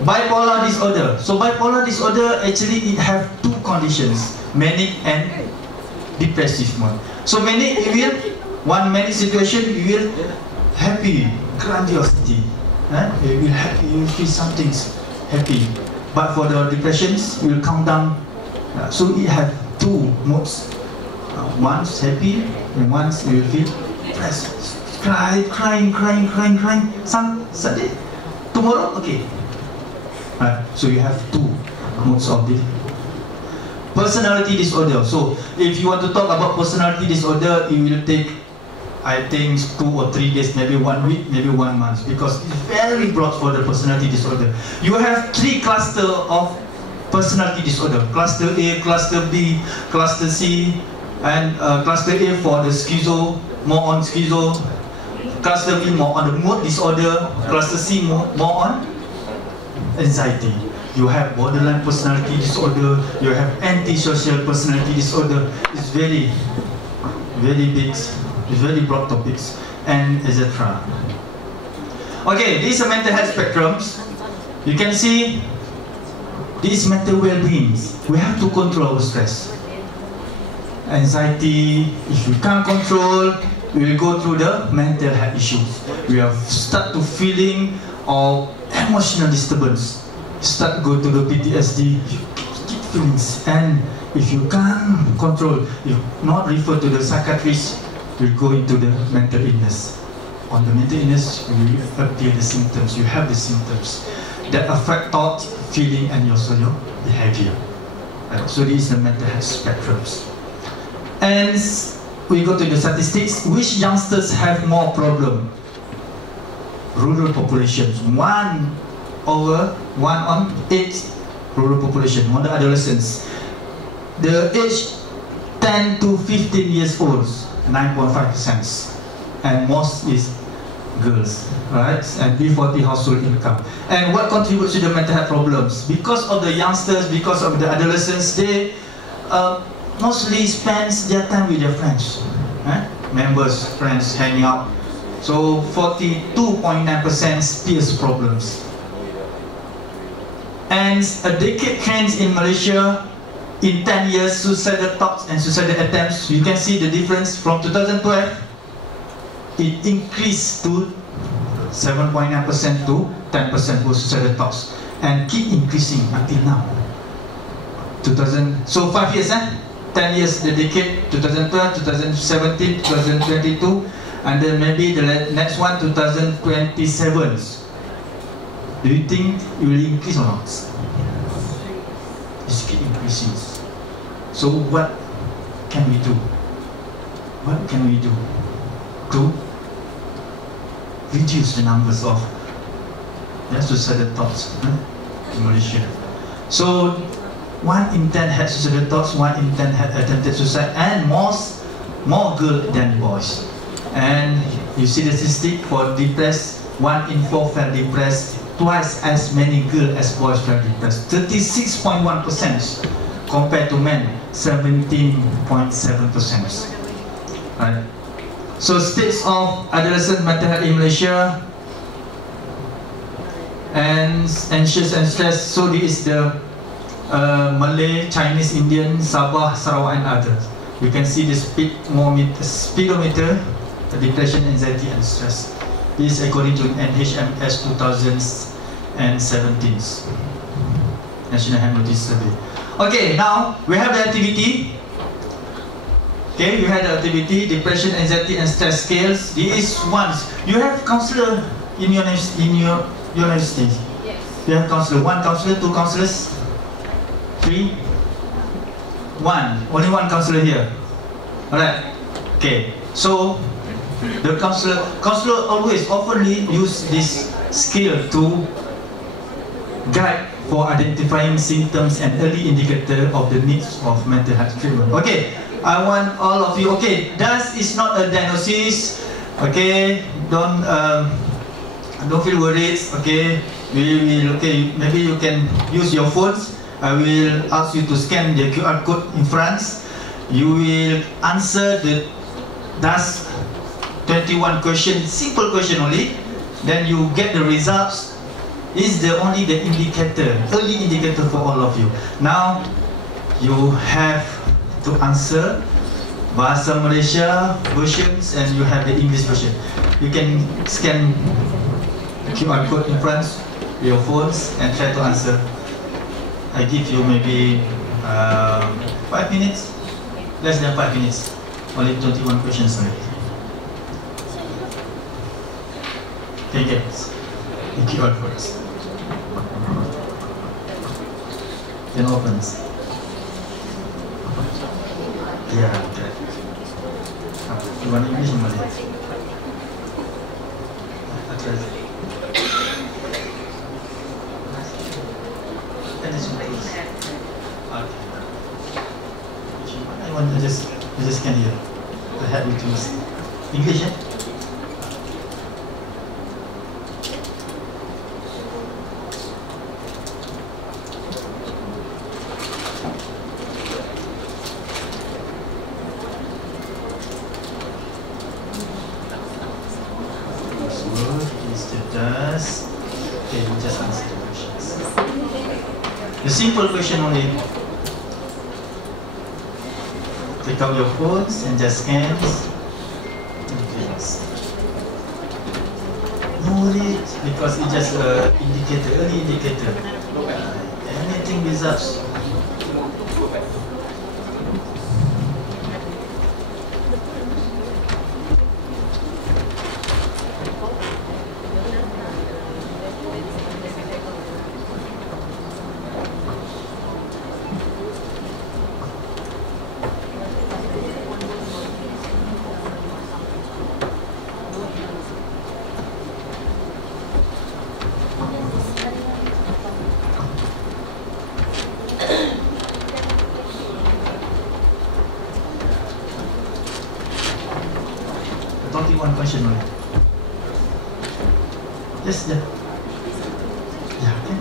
Bipolar disorder. So bipolar disorder actually it have 2 conditions, manic and depressive mode. So manic, you will, one manic situation, you will happy, grandiosity, you will happy, you will feel something happy. But for the depressions, you will calm down. So it have 2 modes. Once happy, and once you will feel depressed. Crying. Some Sunday, tomorrow, okay. So you have 2 modes of the personality disorder. So if you want to talk about personality disorder, it will take, I think, 2 or 3 days, maybe 1 week, maybe 1 month, because it's very broad for the personality disorder. You have 3 clusters of personality disorder: cluster A, cluster B, cluster C, and cluster A for the schizo, more on schizo. Cluster B more on the mood disorder. Cluster C more on anxiety. You have borderline personality disorder. You have antisocial personality disorder. It's very big. It's very broad topics, and etc. Okay, these are mental health spectrums. You can see these mental well-beings. We have to control our stress. Anxiety, if we can't control, we will go through the mental health issues. We have start to feeling of emotional disturbance. Start go to the PTSD, keep feelings, and if you can't control, you not refer to the psychiatrist, you go into the mental illness. On the mental illness, you will appear the symptoms. You have the symptoms that affect thought, feeling, and also your behavior. So these are the mental health spectrums. And we go to the statistics. Which youngsters have more problem? Rural populations. 1 on 8 rural population, on the adolescents. The age 10 10 to 15 years old, 9.5%, and most is girls, right? And B40 household income. And what contributes to the mental health problems? Because of the youngsters, because of the adolescents, they mostly spend their time with their friends, members, friends, hanging out. So 42.9% peers problems. And a decade trends in Malaysia. In 10 years, suicidal thoughts and suicidal attempts, you can see the difference. From 2012, it increased to 7.9% to 10% for suicidal thoughts, and keep increasing until now. So 5 years, 10 years the decade, 2012, 2017, 2022, and then maybe the next one, 2027. Do you think it will increase or not? It's keep increasing. So what can we do? What can we do to reduce the numbers of suicidal thoughts in Malaysia? So 1 in 10 had suicidal thoughts, 1 in 10 had attempted suicide, and more girls than boys. And you see the statistic for depressed, 1 in 4 felt depressed, twice as many girls as boys felt depressed, 36.1% compared to men, 17.7%. Right. So states of adolescent mental health in Malaysia, and anxious and stress. So this is the Malay, Chinese, Indian, Sabah, Sarawak, and others. You can see the speedometer, the depression, anxiety, and stress. This is according to NHMS 2017 National Health Notice Survey. Okay, now we have the activity. Okay, we had the activity, depression, anxiety, and stress scales. These ones, you have counselor in your university. Yes. You have counselor, 1 counselor, 2 counselors, 3, 1. Only 1 counselor here. Alright. Okay. So the counselor always oftenly use this skill to guide for identifying symptoms and early indicator of the needs of mental health treatment. Okay, I want all of you. Okay, that is not a diagnosis. Okay, don't feel worried. Okay, we will. Okay, maybe you can use your phones. I will ask you to scan the QR code in front. You will answer the 21 questions, simple question only. Then you get the results. Is only the indicator, early indicator for all of you. Now you have to answer Bahasa Malaysia versions, and you have the English version. You can scan the QR code in front of your phones and try to answer. I give you maybe 5 minutes, less than 5 minutes, only 21 questions already. Take it. The QR codes. Then opens. Yeah, okay. You want English or Malay? I want to just scan here. I have to choose English, yeah? Okay, we just answer the questions. The simple question only. Take out your phones and just scan. No worry, because it's just an indicator, early indicator. Anything results. one question only. Yes, yeah. Yeah, okay.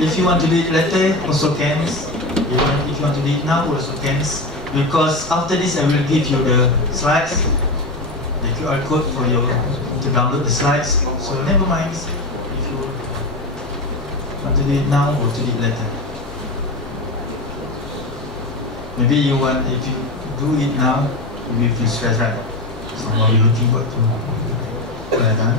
If you want to do it later, also can. If you want to do it now, also can. Because after this, I will give you the slides, the QR code for you to download the slides. So never mind if you want to do it now or to do it later. Maybe you want, if you do it now, you will feel stressed, right? So now you're looking forward to that, huh?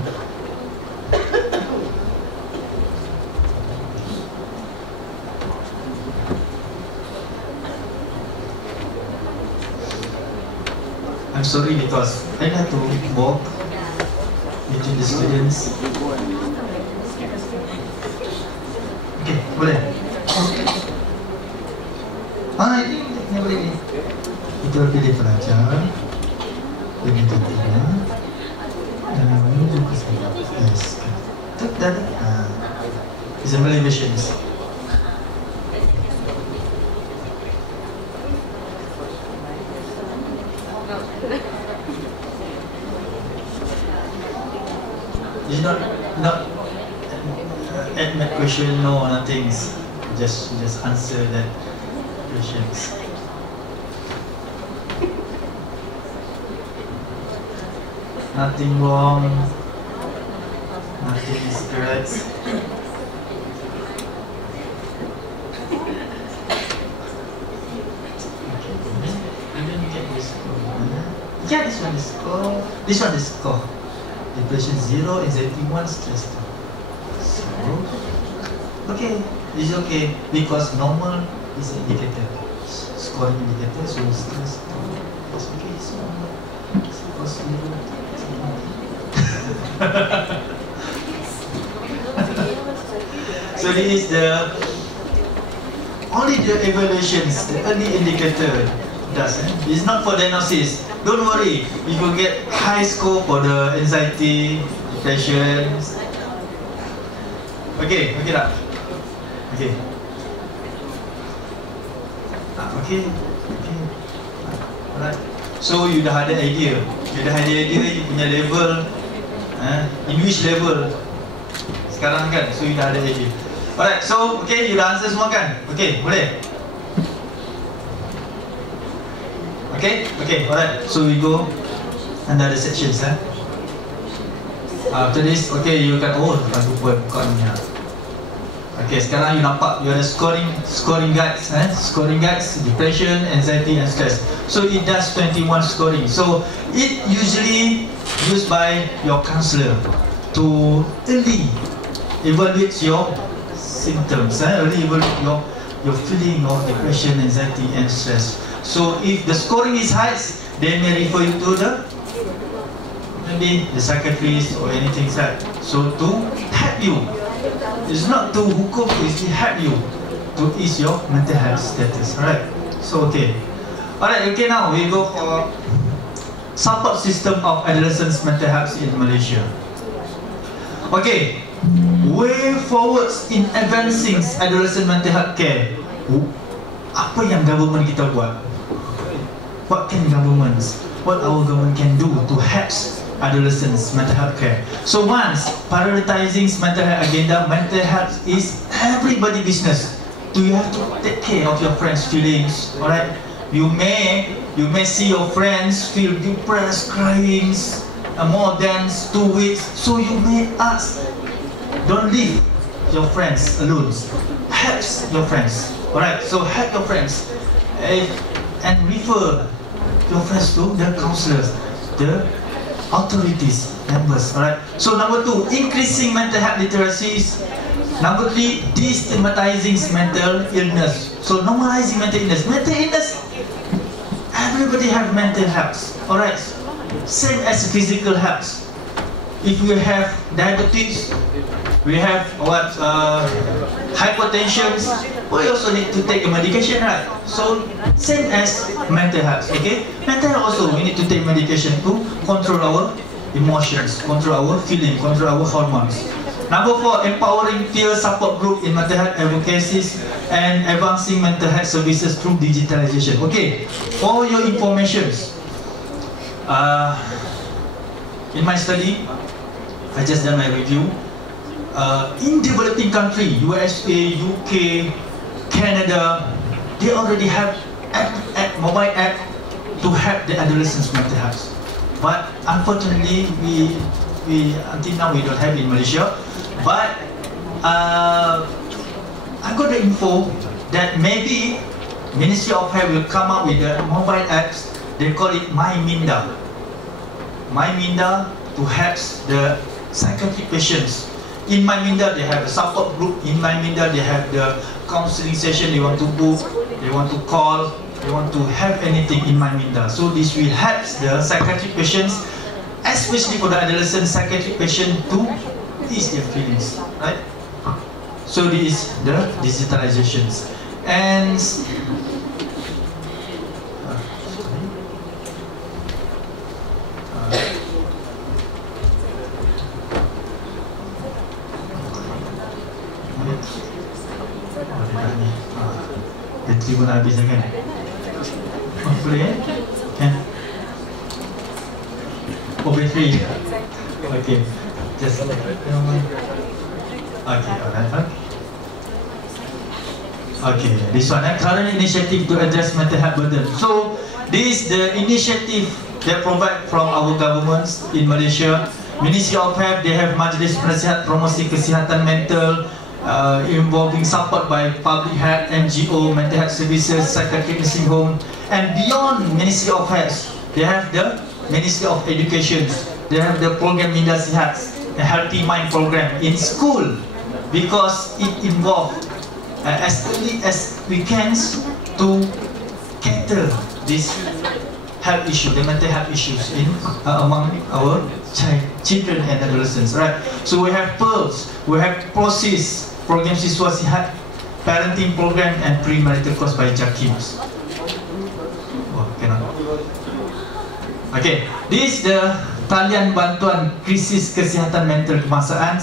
I'm sorry because I have to walk between the students. Okay, boleh? Ini boleh ni. Kita pilih pelajar. Ini tentunya. Dan menuju ke sini. Yes. Dan assembly machines. It's not admit question, no, nothing. Just answer that questions. Nothing wrong. Nothing is correct. Yeah, this one is score. This one is score. Depression 0, anxiety 1, stress 2. So, okay, it's okay because normal is indicator, scoring indicator, so stress 2. It's okay, it's normal. It's 0. So this is the only the evaluations, the early indicator does. It's not for diagnosis. Don't worry, you will get high score for the anxiety, depression. Okay tak? Okay. Okay. Alright. So you dah ada idea. You punya level, in which level sekarang kan? So you dah ada idea. Alright, so okay, you dah answer semua kan? Okay, boleh? Okay, alright. So we go another sections. After this, okay, you can lupa ni. Okay, sekarang you nampak you ada scoring guides, scoring guides, depression, anxiety, and stress. So it does 21 scoring. So it usually used by your counselor to early evaluate your symptoms, early evaluate your feeling of depression, anxiety, and stress. So if the scoring is high, they may refer you to maybe the psychiatrist or anything like that. So to help you, it's not to hukum, it's to help you to ease your mental health status. Alright. So okay. Alright. Okay. Now we go for support system of adolescents mental health in Malaysia. Okay. Way forwards in advancing adolescent mental health care. Apa yang government kita buat? What our government can do to help adolescents mental health care? So once prioritizing mental health agenda, mental health is everybody business. Do you have to take care of your friends' feelings? Alright, you may see your friends feel depressed, crying more than 2 weeks. So you may ask, don't leave your friends alone. Help your friends. Alright, so help your friends and refer your friends to the counselors, the authorities, members. Alright. So number 2, increasing mental health literacies. Number 3, destigmatizing mental illness. So normalizing mental illness. Mental illness, everybody have mental health. Alright. Same as physical health. If we have diabetes, we have hypertension, we also need to take a medication, right? So same as mental health, okay? Mental health also, we need to take medication to control our emotions, control our feeling, control our hormones. Number 4, empowering peer support group in mental health advocacies and advancing mental health services through digitalization. Okay, for your informations, In my study, I just done my review. In developing country, USA, UK, Canada, they already have mobile app to help the adolescents' mental health. But unfortunately, we until now we don't have in Malaysia. But I got the info that maybe Ministry of Health will come up with the mobile apps. They call it My Minda. My Minda to help the psychiatric patients. In My Minda, they have a support group. In My Minda, they have the counseling session they want to book, they want to call, they want to have anything in My Minda. So this will help the psychiatric patients, especially for the adolescent psychiatric patient, to ease their feelings, right? So this is the digitalizations. And bateri pun habis kan? Oh, boleh kan? Oh, bateri. Okay, just okay, alright. Okay, this one, current initiative to address mental health burden. So, this is the initiative that provide from our governments in Malaysia. Ministry of Health, they have Majlis Penasihat Promosi Kesihatan Mental, involving support by public health, NGO, mental health services, psychiatric nursing home, and beyond Ministry of Health, they have the Ministry of Education. They have the program Minda Sihat, a healthy mind program in school, because it involved as early as we can to cater this health issue, the mental health issues in among our children and adolescents, right? So we have PEARLS, we have PROSIS, Program Siswa Sihat, Parenting Program, and Premarital Course by JAKIMS. Oh, cannot. Okay, this is the Talian Bantuan Krisis Kesihatan Mental Kebangsaan.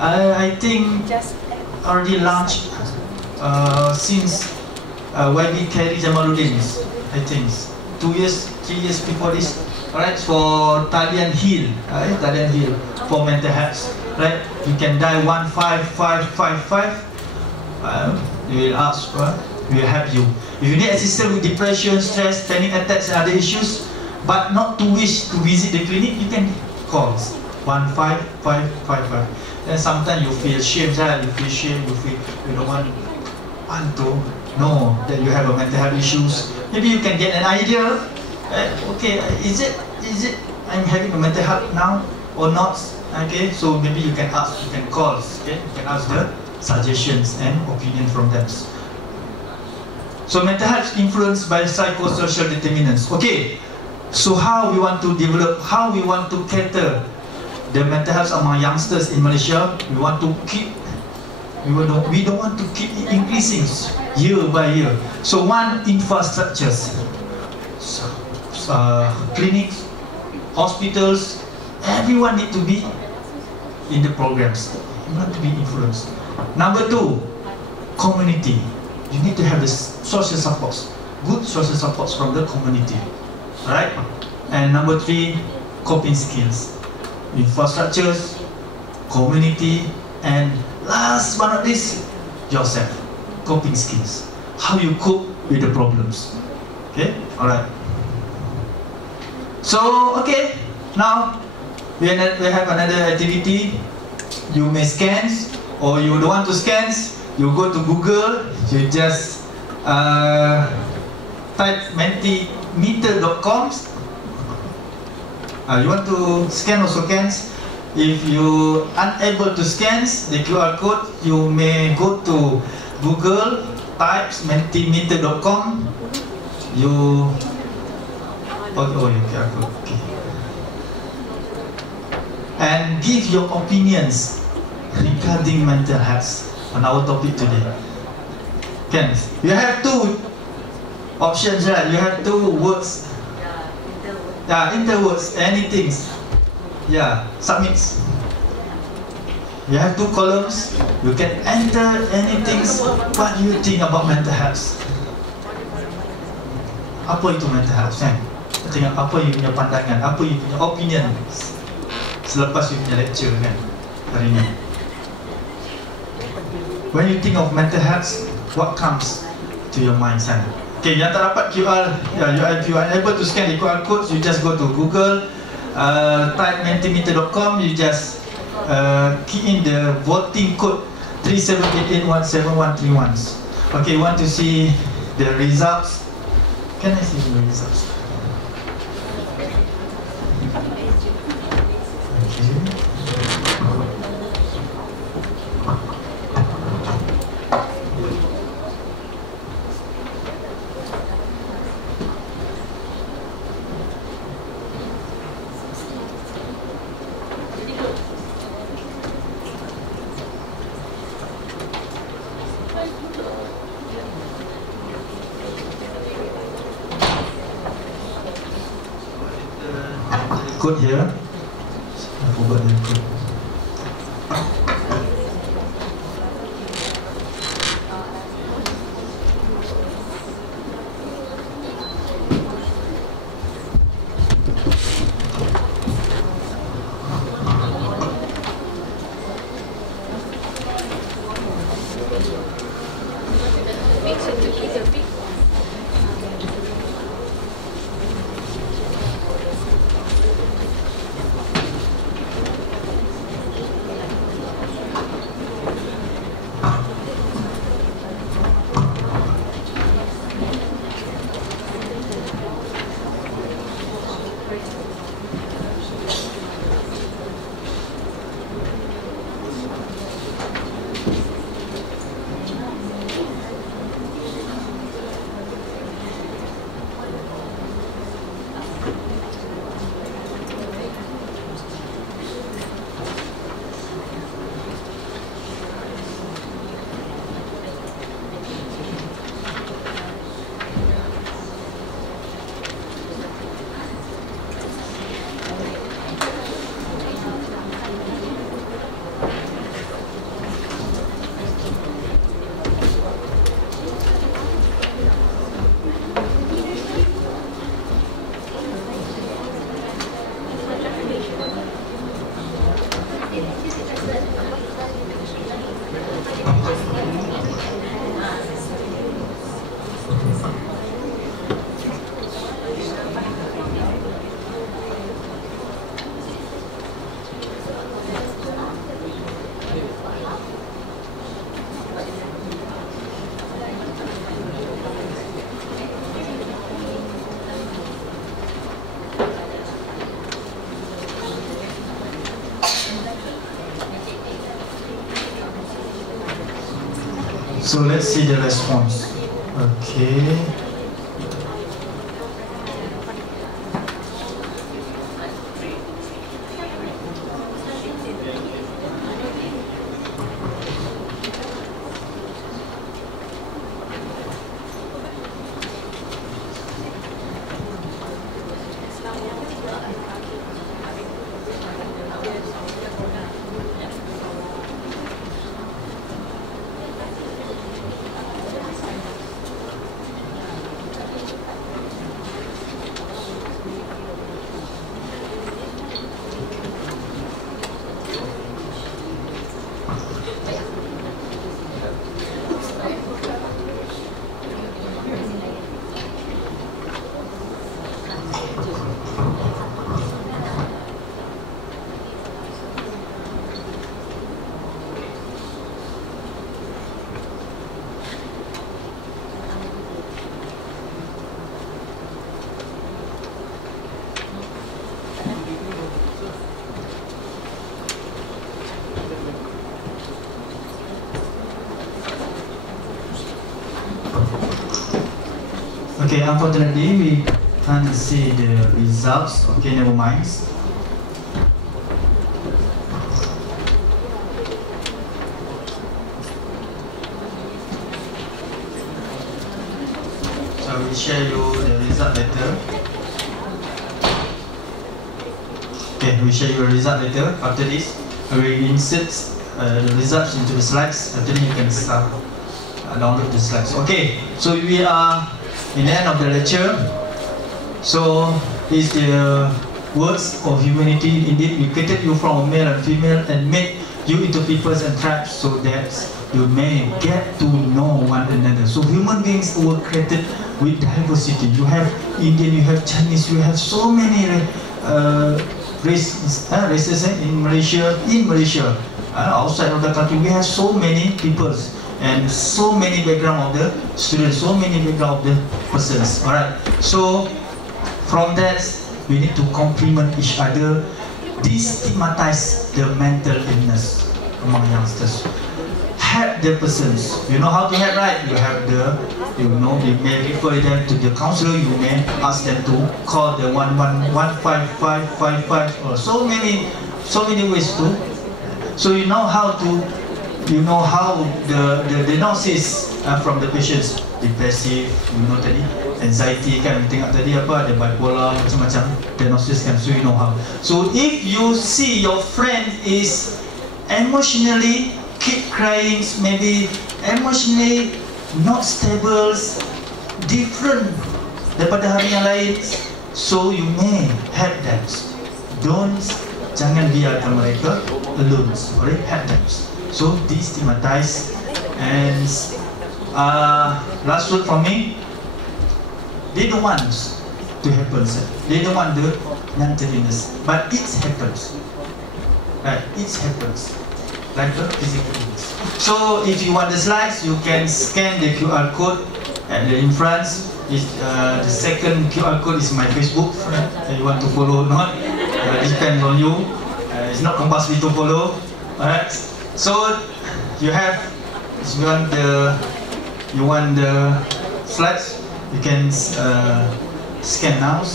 I think already launched since YB Khairi Jamaluddin, I think 2 years, 3 years before this. Alright, for Talian Hill, Talian Hill for mental health. Right, you can dial 15555. They will ask, we will help you. If you need assistance with depression, stress, panic attacks, and other issues, but not to wish to visit the clinic, you can call 15555. And sometimes you feel shame, you feel shame, you don't want to know that you have a mental health issues. Maybe you can get an idea. Okay, is it I'm having a mental health now or not? Okay, so maybe you can ask, you can call, okay, you can ask the suggestions and opinion from them. So mental health influenced by psychosocial determinants. Okay, so how we want to develop, how we want to cater the mental health among youngsters in Malaysia? We want to keep, we don't want to keep increasing year by year. So one, infrastructures, clinics, hospitals, everyone need to be in the programs. You want to be influenced. Number two, community. You need to have the social supports, good social supports from the community, right? And number three, coping skills, infrastructures, community, and last but not least, yourself, coping skills. How you cope with the problems. Okay, all right. So, okay, now we have another activity. You may scan, or you don't want to scan, you go to Google, you just type mentimeter.com. You want to scan also can. If you unable to scan the QR code, you may go to Google, type mentimeter.com. You QR code. Okay. And give your opinions regarding mental health on our topic today. Can you have two options, right? You have two words. Interwords, anything. Submit. You have two columns. You can enter anything. What do you think about mental health? Apa itu mental health? tengok apa you punya pandangan, apa you punya opinion selepas you punya lecture kan hari ni. When you think of mental health, what comes to your mind sana? Okay, yang tak dapat QR, if you are unable to scan the QR codes, you just go to Google, type mentimeter.com, you just key in the voting code 3788171131. Okay, you want to see the results? Can I see the results? Code here. I forgot the code. So let's see the response. Okay. Okay, unfortunately we can't see the results. Okay, never mind. So I will share you the result later. Okay, we share you the result later. After this, I will insert the results into the slides. After you can start download the slides. Okay, so we are in the end of the lecture. So is the words of humanity. Indeed, we created you from a male and female and made you into peoples and tribes so that you may get to know one another. So human beings were created with diversity. You have Indian, you have Chinese, you have so many races in Malaysia. Outside of the country, we have so many peoples and so many background of the students, so many background of the persons. Alright, so from that we need to complement each other, destigmatize the mental illness among youngsters, help the persons. You know how to help, right? You have the, you may refer them to the counselor, you may ask them to call the 15555 or so many ways to. So you know how to, the diagnosis from the patients, depressive, tadi, anxiety kan, tengok tadi apa, ada bipolar, macam-macam diagnosis kan, so you know how. So if you see your friend is emotionally keep crying, maybe emotionally not stable, different daripada hari yang lain, so you may help them. Jangan biarkan mereka alone, alright? Help them. So destigmatize. And last word from me, they don't want to happen, sir. They don't want the mental illness, but it happens. Right? It happens like a physical illness. So if you want the slides, you can scan the QR code and in front is the second QR code is my Facebook. Right? You want to follow or not? It depends on you. It's not compulsory to follow. Alright. So you have, if you want the slides, you can scan now.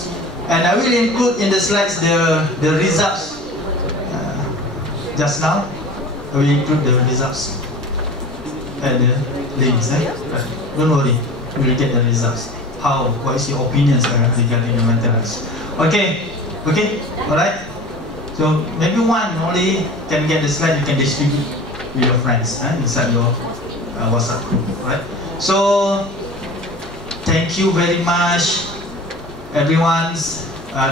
And I will include in the slides the results. Just now, I will include the results and the links. Right. Don't worry, you will get the results. What is your opinions regarding the mental health? Okay, alright. So maybe one only can get the slide, you can distribute with your friends inside your WhatsApp group, right? So thank you very much, everyone.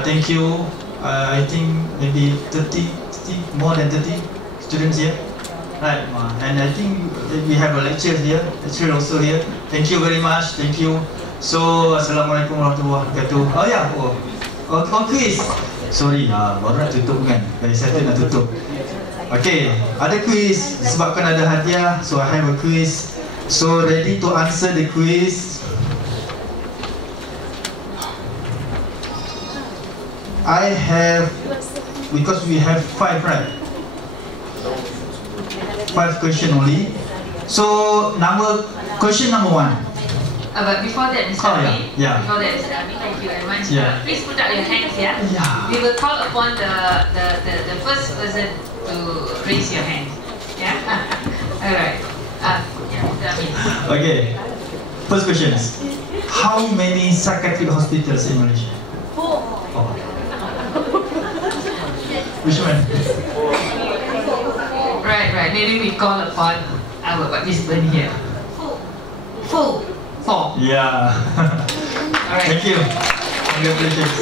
Thank you. I think maybe 30, more than 30 students here, right? And I think we have a lecture here, also here. Thank you very much. Thank you. So Assalamualaikum warahmatullahi wabarakatuh. Oh ya, quiz. Sorry, baru nak tutup kan? Dari saya nak tutup. Okay, ada quiz. Sebabkan ada hadiah, so I have a quiz. So ready to answer the quiz? I have, because we have 5, right? 5 question only. So question number 1. But before that, Mr. Amin, before that, Mr. Amin, thank you very much. Please put up your hands here. We will call upon the first person to raise your hand. Yeah. All right. Mr. Amin. Okay. First question is, how many psychiatric hospitals in Malaysia? 4. Oh. Which one? Right. Maybe we call upon our participant here. 4. Yeah. Alright. Thank you. Congratulations.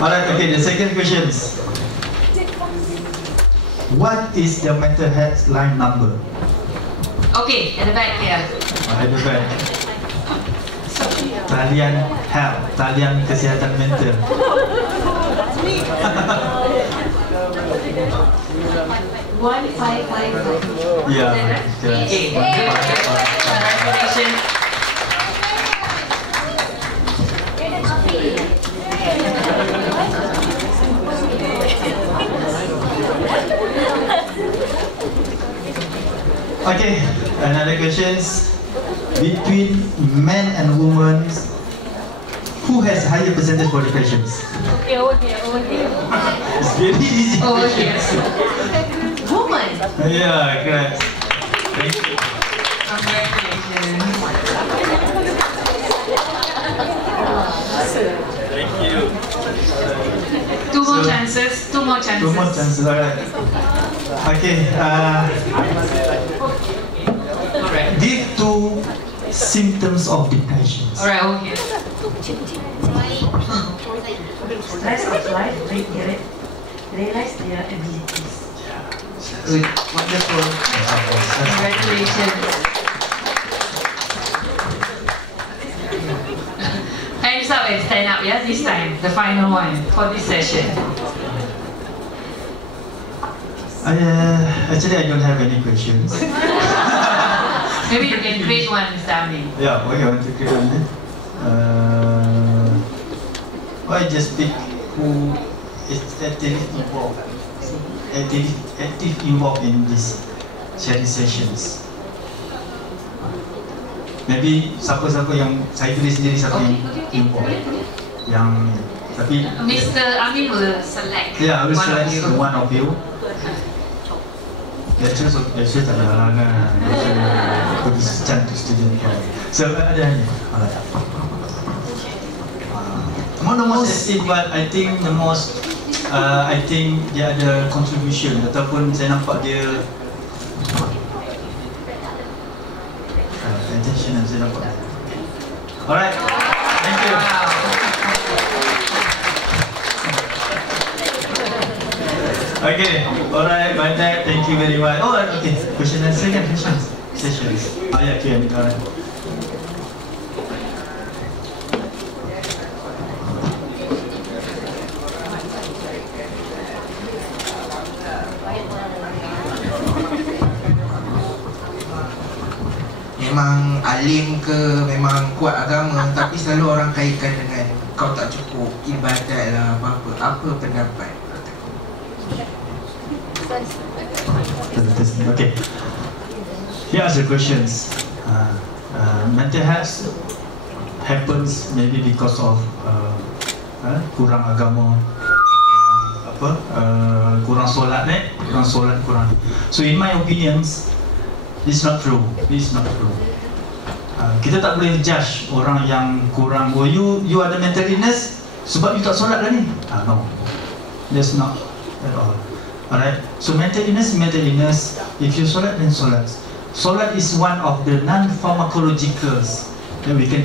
Alright, okay, the second question is, what is the mental health line number? Okay, at the back here. At the back. Talian health, talian kesihatan mental. 1555. Yeah. Okay. Congratulations. Okay, another questions. Between men and women, who has higher percentage for depressions? Over here. It's very easy. Over here. Woman. Yeah, correct. Thank you. Congratulations. Thank you. Two more chances. 2 more chances. Alright. Okay. Give 2 symptoms of depression. Alright, okay. Stress of life, realize their abilities. Wonderful. Congratulations. Hands up and stand up, yeah, this time. The final one for this session. Actually, I don't have any questions. Maybe you can create one, Mr. Amin. Yeah, okay, I want to create one. I just pick who is active involved in these sharing sessions. Maybe siapa-siapa yang saya pilih sendiri siapa yang involved. Yang tapi Mr. Amin will select. Yeah, I will one select of you. one of you. Lecture tak ada halangan. Lecture cantik student. So ada ni. Alright. Not the most active, but I think the most dia ada contribution ataupun saya nampak dia attention yang saya nampak. Alright. Thank you. Okay, alright, by that, thank you very much. Oh, okay, question and second sessions. Yeah, okay, alright. Memang alim ke, memang kuat agama, tapi selalu orang kaitkan dengan kau tak cukup ibadat lah, apa pendapat? Okay. Here are the questions. Mental health happens maybe because of kurang agama, kurang solat, kurang. So in my opinions, this is not true. Kita tak boleh judge orang yang kurang. Oh, you ada mental illness sebab you tak solat lah ni. No, that's not at all. Alright, so mental illness. If you solat, then solat. Solat is one of the non-pharmacologicals that we can